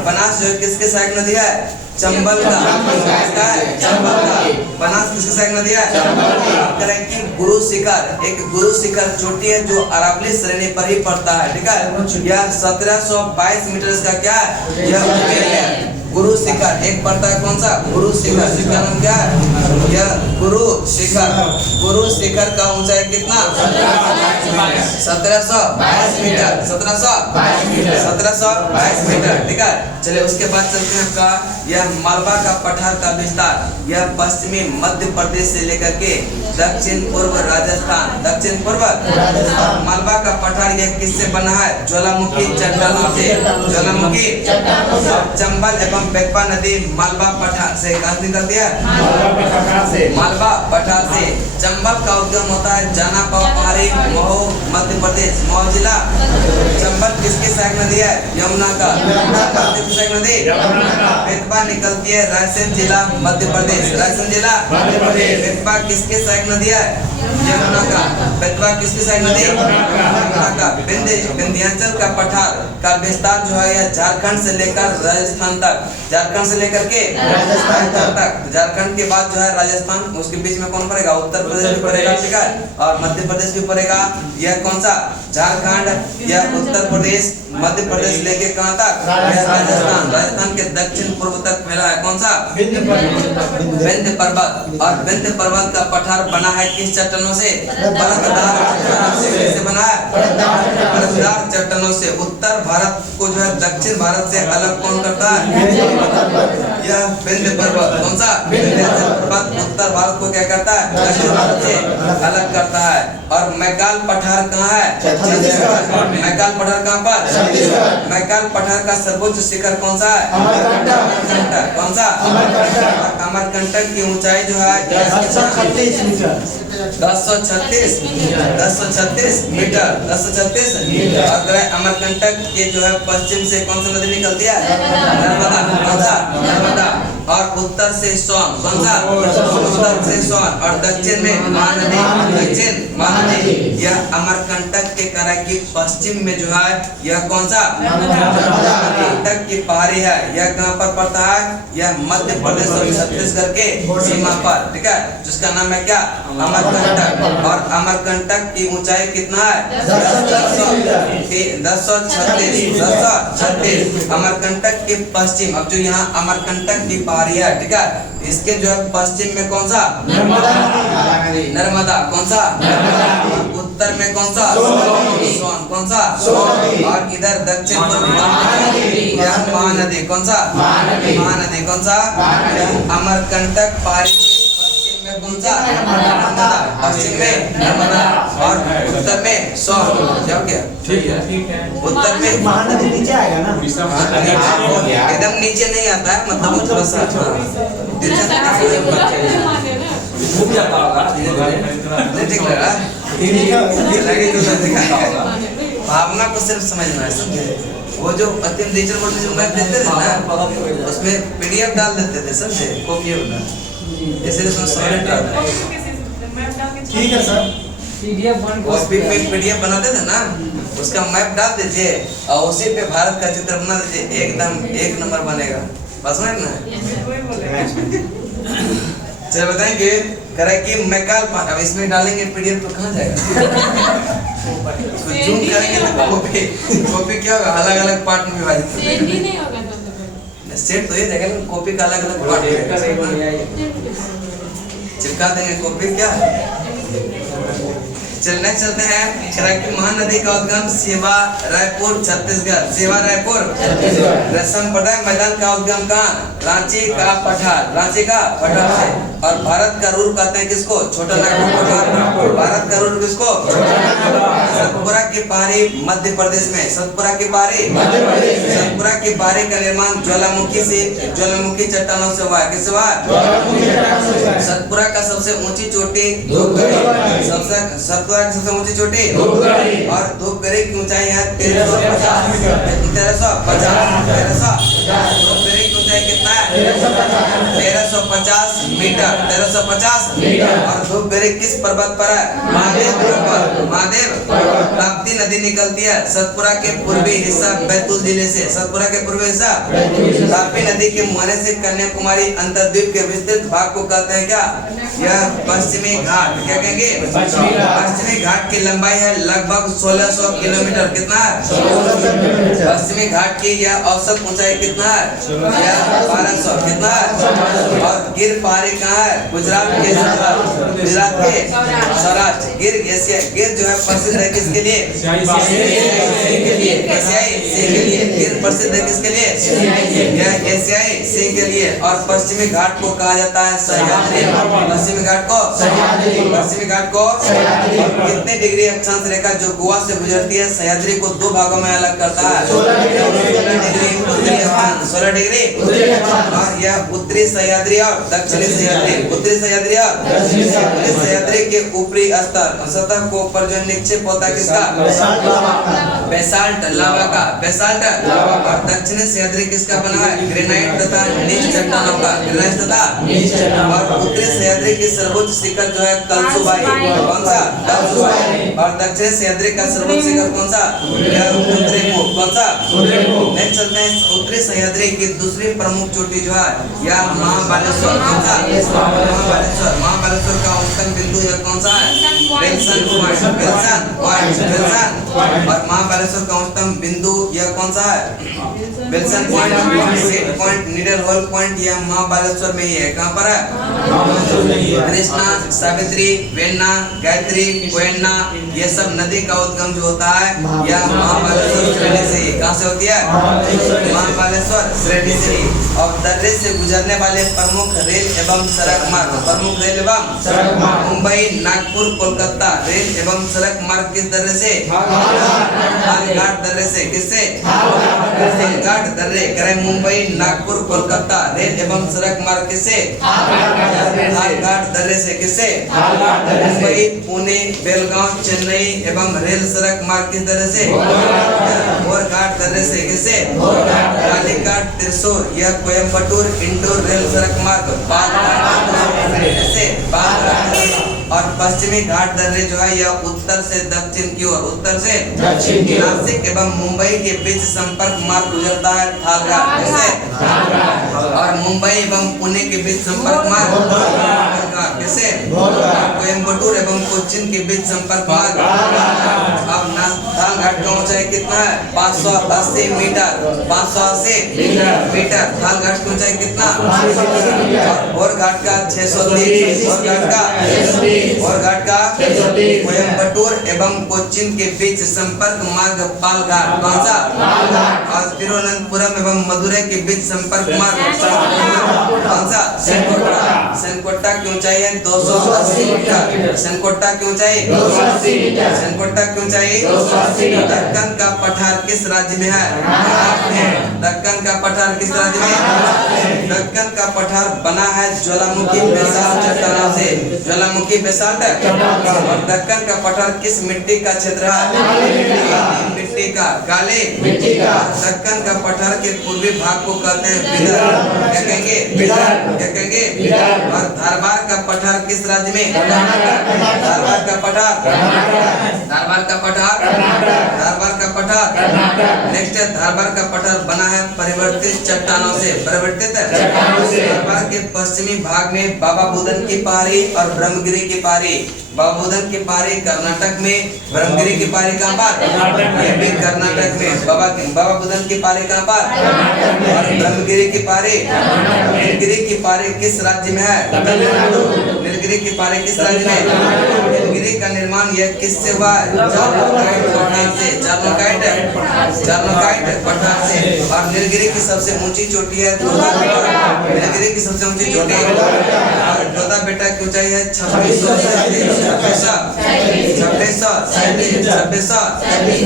बनास जो किसके सहायक नदी है? चंबल का। किसका है? चंबल का। बनास किसके सहायक नदी है? चंबल का। कि गुरु शिखर, एक गुरु शिखर चोटी है जो अरावली श्रेणी पर ही पड़ता है, ठीक है? यह 1722 मीटर इसका क्या है? यह ऊंचाई है। गुरु शिखर एक पड़ता है, कौन सा? गुरु शिखर। इसका नाम क्या है? यह गुरु शिखर। गुरु शिखर का ऊंचाई कितना? 1722 मीटर। 1722 मीटर, ठीक है? चलिए उसके बाद चलते हैं आपका यह मालवा का पठार का विस्तार। यह पश्चिमी मध्य प्रदेश से लेकर के दक्षिण पूर्व राजस्थान, दक्षिण पूर्व राजस्थान। मालवा का पठार यह किससे बना है? ज्वालामुखी चट्टानों से। ज्वालामुखी चंबल एवं बेतवा नदी मालवा पठार से कहाँ निकलती है? मालवा पठार से। चंबल का उद्गम होता है जानापाव पहाड़ी, महो, मध्य प्रदेश। महो जिला। चंबल किसकी सहायक नदी है? यमुना का। किसकी सहायक नदी? बेतवा निकलती है रायसेन जिला, मध्य प्रदेश। रायसेन जिला, मध्य प्रदेश। बेतवा किसकी सहायक नदी है? यमुना का। बेतवा किसकी सहायक नदी? यमुना का। विंध्याचल का पठार का विस्तार जो है यह झारखंड से लेकर राजस्थान तक, झारखंड से लेकर के राजस्थान तक। झारखंड के बाद जो है राजस्थान, उसके बीच में कौन पड़ेगा? उत्तर प्रदेश भी पड़ेगा, ठीक है? और मध्य प्रदेश भी पड़ेगा। यह कौन सा? झारखंड, यह उत्तर प्रदेश, मध्य प्रदेश लेके कहाँ तक? राजस्थान। राजस्थान के दक्षिण पूर्व तक फैला है, कौन सा? विंध्य पर्वत। और विंध्य पर्वत का पठार बना है किस चट्टानों से? परतदार चट्टानों से। किससे बना है? परतदार चट्टानों से। उत्तर भारत को जो है दक्षिण भारत से अलग कौन करता है? यह विंध्य पर्वत। कौन सा? विंध्याचल पर्वत उत्तर भारत को क्या करता है? दक्षिण भारत से अलग करता है। और मैकाल पठार कहाँ है? छत्तीसगढ़। मैकाल पठार कहाँ पर? मैकाल पठार का सर्वोच्च शिखर कौन सा है? अमरकंटक। कौन सा? अमरकंटक की ऊंचाई जो है 1036 मीटर। 1036 अगर अमरकंटक के जो है पश्चिम से कौन सा नदी निकलती है? नर्मदा। कौन सा? नर्मदा। और उत्तर से सोन। कौन सा? उत्तर से सोन। और दक्षिण में महानदी। दक्षिण महानदी। यह अमरकंटक के करा की पश्चिम में जो है यह कौन सा? अमरकंटक की पहाड़ी है। यह कहाँ पर पड़ता है? यह मध्य प्रदेश और छत्तीसगढ़ के सीमा पर, ठीक है? जिसका नाम है क्या? अमरकंटक। और अमरकंटक की ऊंचाई कितना है? 1036। अमरकंटक के पश्चिम, अब जो यहाँ अमरकंटक की पहाड़ी है, ठीक है? इसके जो है पश्चिम में कौन सा? नर्मदा। कौन सा? उत्तर में कौन सा? सोन। कौन सा? और इधर दक्षिण पूर्व महानदी। कौन सा? महानदी। कौन सा? अमरकंटक पहाड़ी पश्चिम में कौन सा? नर्मदा। पश्चिम में नर्मदा और उत्तर में सोन। जाओ क्या? ठीक है। उत्तर में महानदी नीचे आएगा ना? एकदम नीचे नहीं आता है, मतलब थोड़ा सा घूम जाता होगा धीरे धीरे। ठीक लग रहा है? भावना को सिर्फ समझना है, समझे? वो जो अंतिम डिजिटल बोर्ड में जो मैप देते थे ना, उसमें पीडीएफ डाल देते थे, समझे? कॉपी होना, इसलिए उसमें सॉलिड डालना। ठीक है सर। कॉपी में पीडीएफ बनाते थे ना, उसका मैप डाल दीजिए और उसी पे भारत का चित्र बना दीजिए, एकदम एक नंबर बनेगा। बस समझ ना? चलो बताएंगे करे कि मैकाल, अब इसमें डालेंगे पीडीएफ तो कहाँ जाएगा? जूम करेंगे तो कॉपी क्या होगा, अलग अलग पार्ट में विभाजित सेट ही नहीं होगा तो सेट तो ये रहेगा, लेकिन कॉपी का अलग अलग पार्ट चिपका देंगे कॉपी क्या। चल नेक्स्ट चलते हैं। खराकी महानदी का उद्गम सेवा रायपुर छत्तीसगढ़, सेवा रायपुर छत्तीसगढ़। संप्रदाय मैदान का उद्गम कहाँ? रांची का पठार, रांची का पठार से। और भारत का रूर कहते हैं किसको? छोटा नागपुर। भारत का रूर किसको? सतपुरा की पहाड़ी मध्य प्रदेश में, सतपुरा की पहाड़ी सतपुरा की पहाड़ी का निर्माण ज्वालामुखी चट्टानों से हुआ है। किससे हुआ? सतपुरा का सबसे ऊंची चोटी सतपुरा की सबसे ऊंची चोटी और धूपगढ़ी की ऊंचाई है 1350 धूपगढ़ी की ऊंचाई कितना है? 1350 मीटर, 1350 और धूपगढ़ी किस पर्वत पर है? महादेव पर्वत, महादेव। ताप्ती नदी निकलती है सतपुरा के पूर्वी हिस्सा बैतूल जिले से, सतपुरा के पूर्वी हिस्सा ताप्ती नदी के मुहाने से कन्याकुमारी अंतरद्वीप के विस्तृत भाग को कहते हैं क्या? यह पश्चिमी घाट, क्या कहेंगे? पश्चिमी घाट की लंबाई है लगभग 1600 किलोमीटर। कितना है? पश्चिमी घाट की यह औसत ऊंचाई कितना है? 1200। कितना है? और गिर पहाड़ी कहाँ है? गुजरात के सौराष्ट्र। गिर जो है प्रसिद्ध है किसके लिए? एशियाई सिंह के लिए। गिर प्रसिद्ध है किसके लिए? यह एशियाई सिंह के लिए। और पश्चिमी घाट को कहा जाता है सह्याद्री। पश्चिमी घाट को कितने डिग्री अक्षांश रेखा जो गोवा से गुजरती है सह्याद्री को दो भागों में अलग करता है? 16 डिग्री। और यह उत्तरी सह्याद्री और दक्षिणी सह्याद्री, उत्तरी सह्याद्री और दक्षिणी सह्याद्री के ऊपरी स्तर सतह को ऊपर जो निक्षेप होता है किसका? बेसाल्ट लावा का, बेसाल्ट। और दक्षिणी सह्याद्री किसका बना है? ग्रेनाइट तथा नीच चट्टानों का, ग्रेनाइट तथा। और उत्तरी सह्याद्री की सर्वोच्च शिखर जो है कलसुबाई, कौन सा? कलसुबाई। और दक्षिणी सह्याद्री का सर्वोच्च शिखर कौन सा? कुद्रेमुख, कौन सा? नेक्स्ट चलते हैं। उत्तरी सह्याद्री की दूसरी प्रमुख चोटी जो है यह महाबालेश्वर, कौन सा? महाबालेश्वर। महाबालेश्वर का उच्चतम बिंदु यह कौन सा है? Wilson point. और महाबालेश्वर का उच्चतम बिंदु यह कौन सा है? Wilson point, needle hole point, यह महाबालेश्वर में ही है। कहाँ पर है? कृष्णा, सावित्री, वेन्ना, गायत्री, कोयना, ये सब नदी का उद्गम जो होता है यह महाबालेश्वर श्रेणी से ही। कहाँ से होती है? महाबालेश्वर श्रेणी से ही। और दर्रे से गुजरने वाले प्रमुख रेल एवं सड़क मार्ग, प्रमुख रेल एवं मुंबई, नागपुर, कोलकाता रेल एवं सड़क मार्ग किस दर्रे से? थालघाट दर्रे से। किससे? थालघाट दर्रे। करें मुंबई, नागपुर, कोलकाता रेल एवं सड़क मार्ग किससे? थालघाट दर्रे से। किससे? मुंबई, पुणे, बेलगांव, चेन्नई एवं रेल सड़क मार्ग किस दर्रे से? घाट दर्रे से। किससे? कालीघाट, त्रिशूर, यह कोयम्बटूर, इंदौर रेल सड़क मार्ग और पश्चिमी घाट दर्रे जो है यह उत्तर से दक्षिण की ओर, उत्तर से नासिक एवं मुंबई के बीच संपर्क मार्ग गुजरता है थालघाट। कैसे? और मुंबई एवं पुणे के बीच संपर्क मार्ग कैसे? कोयम्बटूर एवं कोच्चिन के बीच संपर्क मार्ग। अब थालघाट का ऊंचाई कितना है? 580 मीटर, 580 मीटर। थालघाट की ऊंचाई कितना? और घाट का 630, और घाट का कोयम्बटूर एवं कोच्चिन के बीच संपर्क मार्ग पालघाट, कौन सा? और तिरुवनंतपुरम एवं मदुरै के बीच संपर्क मार्ग कौन सा? सेनकोट्टा की ऊंचाई है 280 मीटर। सेनकोट्टा की ऊंचाई 280 मीटर। सेनकोट्टा की ऊंचाई 280 मीटर। दक्कन का पठार किस राज्य में है? दक्कन का पठार किस राज्य में? दक्कन का पठार बना है ज्वालामुखी बेसाल्ट चट्टानों से। ज्वालामुखी बेसाल्ट और दक्कन का पठार किस मिट्टी का क्षेत्र है? मिट्टी का, काले मिट्टी का। दक्कन का पठार के पूर्वी भाग को कहते हैं विदर्भ। क्या कहेंगे? विदर्भ। क्या कहेंगे? विदर्भ। और धारवाड़ का पठार किस राज्य में? धारवाड़ का पठार, धारवाड़ का पठार, धारवाड़ का पठार। नेक्स्ट है धारवाड़ का पठार बना है परिवर्तित चट्टानों से। परिवर्तित चट्टानों से। धारवाड़ के पश्चिमी भाग में बाबा बुदन की पहाड़ी और ब्रह्मगिरी की पहाड़ी। बाबा बुदन की पहाड़ी कर्नाटक में, ब्रह्मगिरी की पहाड़ी कहाँ पर? ये भी कर्नाटक में। बाबा बुदन की पहाड़ी कहाँ पर? और ब्रह्मगिरी की पहाड़ी, नीलगिरी की पहाड़ी किस राज्य में है? नीलगिरी की पहाड़ी किस राज्य में? नीलगिरी का निर्माण यह किससे हुआ? चार्लोकाइट पठार से। चार्लोकाइट पठार से। और नीलगिरी की सबसे ऊंची चोटी है दोदा बेटा। नीलगिरी की सबसे ऊंची चोटी और दोदा बेटा की ऊंचाई है 2600।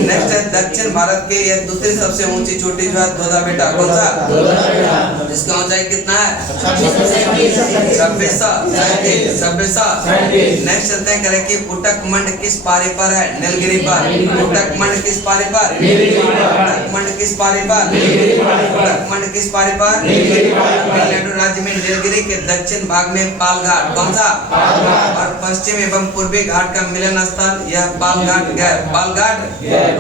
नेक्स्ट है दक्षिण भारत के यह दूसरी सबसे ऊंची चोटी जो है दोदा बेटा। कौन सा? जिसका ऊंचाई कितना है? 2600। नेक्स्ट चलते हैं करें कि उटकमंड किस पहाड़ी पर है? नीलगिरी पर। उटकमंड किस पहाड़ी पर? उटकमंड किस पहाड़ी पर? उटकमंड किस पहाड़ी पर? तमिलनाडु राज्य में नीलगिरी के दक्षिण भाग में पाल घाट। कौन सा? और पश्चिम एवं पूर्वी घाट का मिलन स्थल यह पाल घाट है। पाल घाट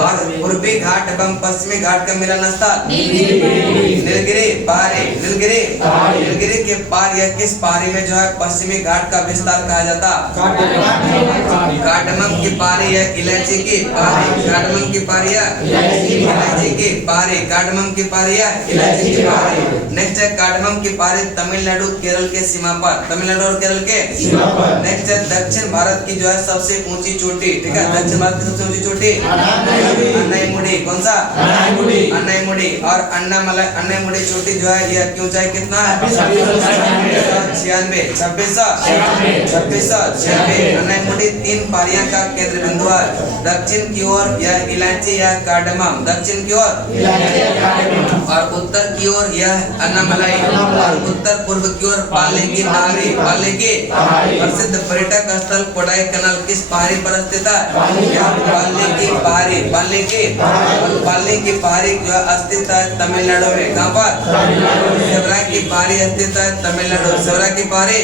और पूर्वी घाट एवं पश्चिमी घाट का मिलन स्थल नीलगिरी पहाड़ी। नीलगिरी के पार यह किस पहाड़ी में जो है पश्चिमी घाट का विस्तार कहा जाता? कार्डमम की पहाड़ी है इलायची की पहाड़ी। कार्डमम की पहाड़ी है इलायची की पहाड़ी। कार्डमम की पहाड़ी है इलायची की पहाड़ी। नेक्स्ट है कार्डमम की पहाड़ी तमिलनाडु केरल के सीमा पर। तमिलनाडु और केरल के सीमा पर। नेक्स्ट है दक्षिण भारत की जो है सबसे ऊंची चोटी। ठीक है, दक्षिण भारत की सबसे ऊंची चोटी अन्नाईमुडी। कौन सा? अन्नाईमुडी। और अन्नाईमुडी चोटी जो है यह की ऊंचाई कितना है? 2696। अन्नाईमुडी 3 पहाड़ियां का केंद्र बिंदु है। दक्षिण की ओर यह इलायची या कार्डमम। दक्षिण की ओर और उत्तर की ओर यह अन्नामलाई। उत्तर पूर्व की ओर पाले की पहाड़ी। पाले की प्रसिद्ध पर्यटक स्थल कोडाईकनाल किस पहाड़ी पर स्थित है? पाले की पहाड़ी। पाले की पहाड़ी जो स्थित है तमिलनाडु में। कहाँ पर? सेवरा की पहाड़ी स्थित है तमिलनाडु। सेवरा की पहाड़ी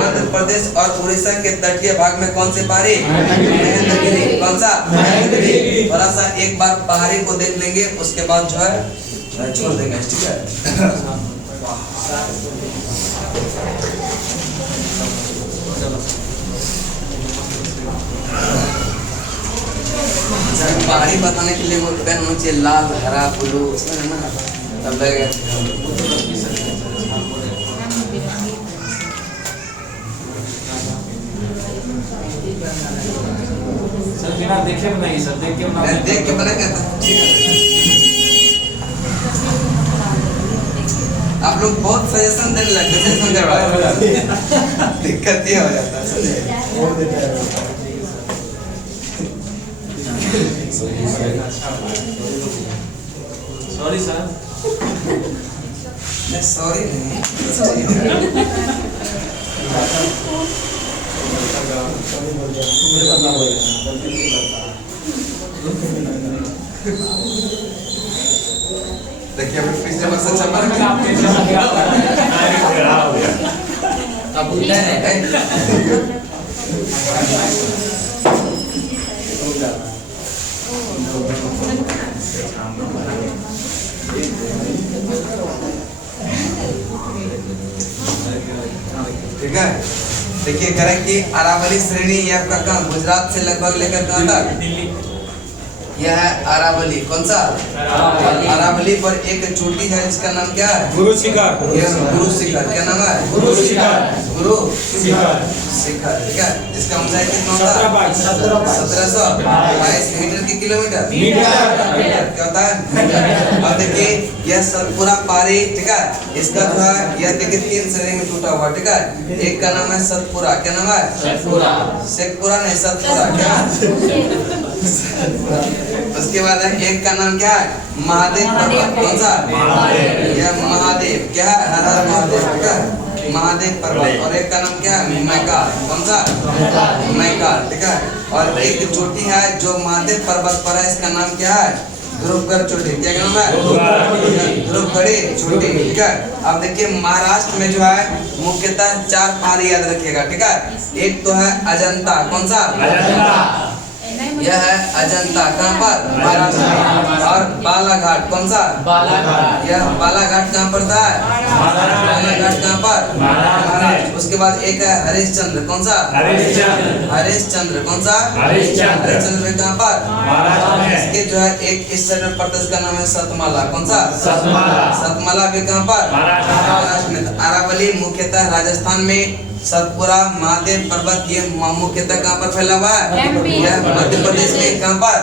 आंध्र प्रदेश और उड़ीसा के तटीय भाग में कौन सी पहाड़ी? महेंद्रगिरी। कौन सा? महेंद्रगिरी। थोड़ा सा एक बार पहाड़ी को देख लेंगे, उसके बाद जो है छोड़ देंगे। ठीक है, पहाड़ी बताने के लिए वो पेन होना चाहिए, लाल, हरा, ब्लू, है ना, तब लगेगा। सर बिना देखे बनाइए सर, देख के बनाइए। देख के बना क्या? आप लोग बहुत सजेशन देने लगते हैं, सजेशन करवाए दिक्कत ये हो जाता है। Sorry sir. सॉरी नहीं, देखिए अभी पिछले वर्ष अच्छा बना। अब उधर है ठीक है। देखिए करें कि अरावली श्रेणी ये आपका कहाँ? गुजरात से लगभग लेकर कहाँ तक? यह है अरावली। कौन सा? अरावली पर एक चोटी है जिसका नाम क्या है? गुरु शिखर। यह गुरु शिखर। क्या नाम है? गुरु शिखर। गुरु शिखर। शिखर। ठीक है, जिसका ऊंचाई कितना होता है? 1722 मीटर की किलोमीटर मीटर क्या होता है? अब देखिए यह सतपुरा पारी। ठीक है, इसका जो है यह देखिए 3 श्रेणी में टूटा हुआ। ठीक है, एक का नाम है सतपुरा। क्या नाम है? शेखपुरा नहीं, सतपुरा। क्या? उसके बाद है एक का नाम क्या है? महादेव पर्वत। कौन सा? यह महादेव। क्या है? हर हर महादेव। ठीक है, महादेव पर्वत। और एक का नाम क्या है? मैकाल। कौन सा? मैकाल। ठीक है, और एक चोटी है जो महादेव पर्वत पर है, इसका नाम क्या है? ध्रुवगढ़ चोटी। क्या नाम है? ध्रुवगढ़ी चोटी। ठीक है, अब देखिए महाराष्ट्र में जो है मुख्यतः 4 पहाड़ी याद रखिएगा। ठीक है, एक तो है अजंता। कौन सा? यह है अजंता। कहाँ पर? महाराष्ट्र में। और बालाघाट। कौन सा? बालाघाट। यह बालाघाट कहाँ पड़ता है? बालाघाट कहाँ पर? महाराष्ट्र। उसके बाद एक है हरिश्चंद्र। कौन सा? हरिश्चंद्र। कौन सा? हरिश्चंद्र कहाँ पर? इसके जो है एक इस साइड में पड़ता है, इसका नाम है सतमाला। कौन सा? सतमाला भी कहाँ पर? महाराष्ट्र में। अरावली मुख्यतः राजस्थान में, सतपुरा महादेव पर्वत ये मुख्यतः कहाँ पर फैला हुआ है? यह मध्य प्रदेश में। कहाँ पर?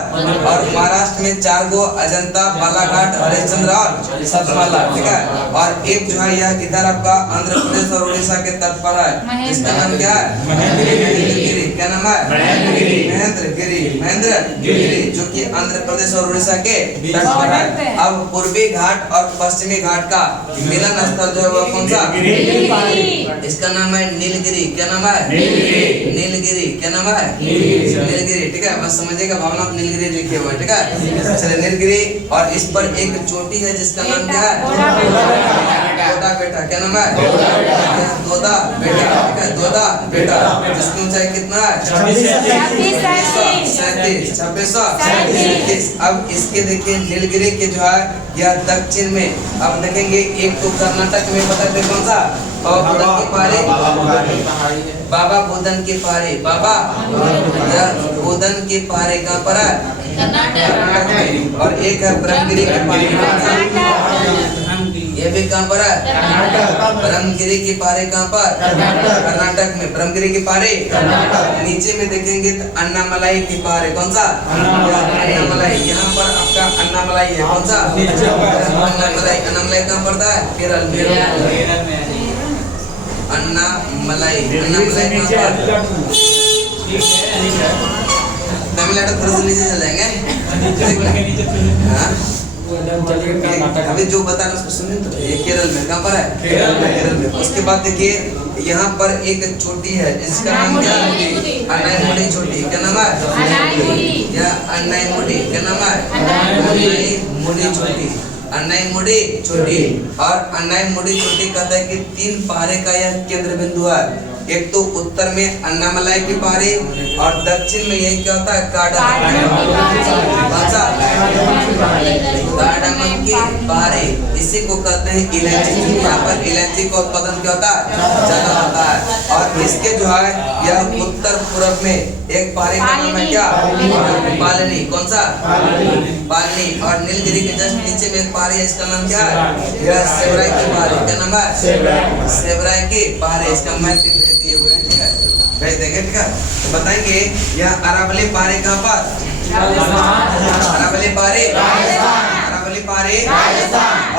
और महाराष्ट्र में 4 गो अजंता, बालाघाट, हरिश्चंद्र और सतमाला। ठीक है, और एक जो है यह इधर आपका आंध्र प्रदेश और उड़ीसा के तट पर है, इसका नाम क्या है? महेंद्रगिरी। क्या नाम है? महेंद्रगिरी, जो कि आंध्र प्रदेश और उड़ीसा के तट पर है। अब पूर्वी घाट और पश्चिमी घाट का मिलन स्थल जो है वो कौन सा? इसका नाम है नीलगिरी। क्या नाम है? नीलगिरी। क्या नाम है? नीलगिरी। ठीक है, बस समझिएगा, भावना नीलगिरी लिखे हुए। ठीक है, चलिए नीलगिरी। और इस पर एक चोटी है जिसका नाम क्या है? दोदा बेटा। क्या नाम है? दोदा बेटा। ठीक है, दोदा बेटा, जिसकी ऊंचाई कितना है? 2637। अब इसके देखिए नीलगिरी के जो है यह दक्षिण में। अब देखेंगे एक तो कर्नाटक में पता है कौन सा? बाबा बुदन की पहाड़ी। बाबा बुदन की पहाड़ी। बाबा बुदन की पहाड़ी कहाँ पर है? कर्नाटक में। और एक है ब्रह्मगिरी की पहाड़ी। ये भी कहाँ पर है? ब्रह्मगिरी की पहाड़ी। कहाँ पर? कर्नाटक में। ब्रह्मगिरी की पहाड़ी। नीचे में देखेंगे तो अन्नामलाई की पहाड़ी। कौन सा? अन्नामलाई। यहाँ पर आपका अन्नामलाई है। कौन सा? अन्नामलाई। अन्नामलाई कहाँ पड़ता है? केरल में। अन्नामलाई। अन्नामलाई कहाँ पर? तमिलनाडु थोड़ा सा नीचे चल जाएंगे। अभी जो बता रहा उसको सुनिए तो ये केरल में। कहाँ पर है? केरल में। उसके बाद देखिए यहाँ पर एक चोटी है जिसका नाम क्या है? अनाईमुडी चोटी। क्या नाम है? या अनाईमुडी। क्या नाम है? अनाईमुडी चोटी। अनाईमुडी चोटी। और अनाईमुडी चोटी कहता है कि 3 पहाड़े का यह केंद्र बिंदु है। एक तो उत्तर में अन्नामलाई की पहाड़ी और दक्षिण में यही क्या होता है? कार्डामम की पहाड़ी। इसी को कहते हैं इलायची। यहाँ पर इलायची का उत्पादन क्या होता है? ज्यादा होता है। और इसके जो है यह उत्तर पूर्व में एक पहाड़ी का नाम है क्या? पालनी। कौन सा? पालनी। और नीलगिरी के जस्ट नीचे में एक पहाड़ी है, इसका नाम क्या है? यह सेवराई की पहाड़ी। क्या नाम है? सेवराई की पहाड़ी। इसका मैप दिए हुए हैं। ठीक है, भेज देंगे। ठीक है, तो बताएंगे यह अरावली पहाड़ी कहाँ पर? अरावली पहाड़ी। अरावली पहाड़ी।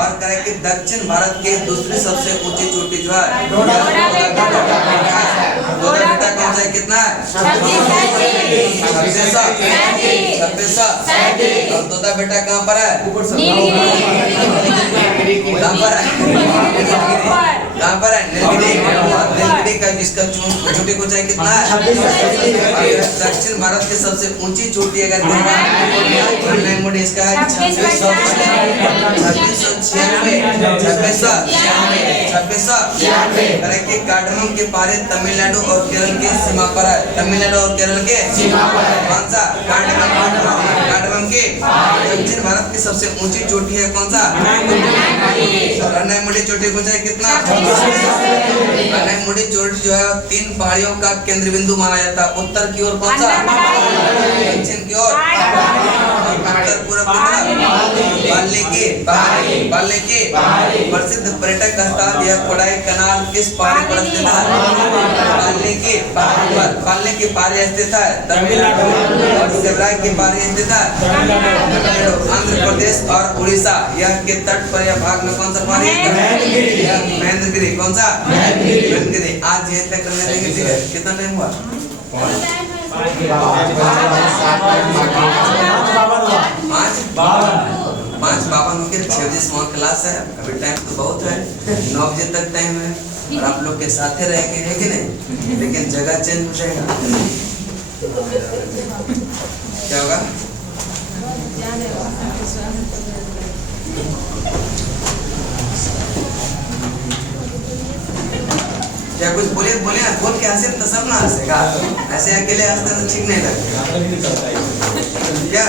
और करें कि दक्षिण भारत की दूसरी सबसे ऊंची चोटी जो है दोदा बेटा का ऊंचाई कितना है? 2600। और दोदा बेटा कहाँ पर है? कहाँ पर है? कहाँ पर है? नीलगिरी का जिसका चोटी को ऊंचाई कितना है? दक्षिण भारत की सबसे ऊंची चोटी अगर अनाईमुडी इसका है 2696। कार्डामम के पहाड़ी तमिलनाडु और केरल की सीमा पर है। तमिलनाडु और केरल के कौन सा? कार्डामम के दक्षिण भारत की सबसे ऊंची चोटी है कौन सा? अनाईमुडी चोटी को कितना? अनाईमुडी चोटी जो है 3 पहाड़ियों का केंद्र बिंदु माना जाता है। उत्तर की ओर कौन सा? दक्षिण की ओर उत्तर पूर्व वाल्मीकि प्रसिद्ध पर्यटक स्थल यह कोडाई कनाल किस पहाड़ी पर स्थित है? वाल्मीकि पहाड़ी स्थित है तमिलनाडु और शिवराज की पहाड़ी स्थित है तमिलनाडु। आंध्र प्रदेश और उड़ीसा यह के तट पर यह भाग में कौन सा पहाड़ी है? महेंद्रगिरी। कौन सा? महेंद्रगिरी। आज ये तय करने देंगे, ठीक है? कितना टाइम हुआ? 5:52 के 6 बजे स्मॉल क्लास है। अभी टाइम तो बहुत है, 9 बजे तक टाइम है और आप लोग के साथ ही रहेंगे, है कि नहीं? लेकिन जगह चेंज हो जाएगा। क्या होगा? क्या कुछ बोले ना, बोल के हंसे तो सब ना हंसेगा, ऐसे अकेले हंसते तो ठीक नहीं लगेगा। क्या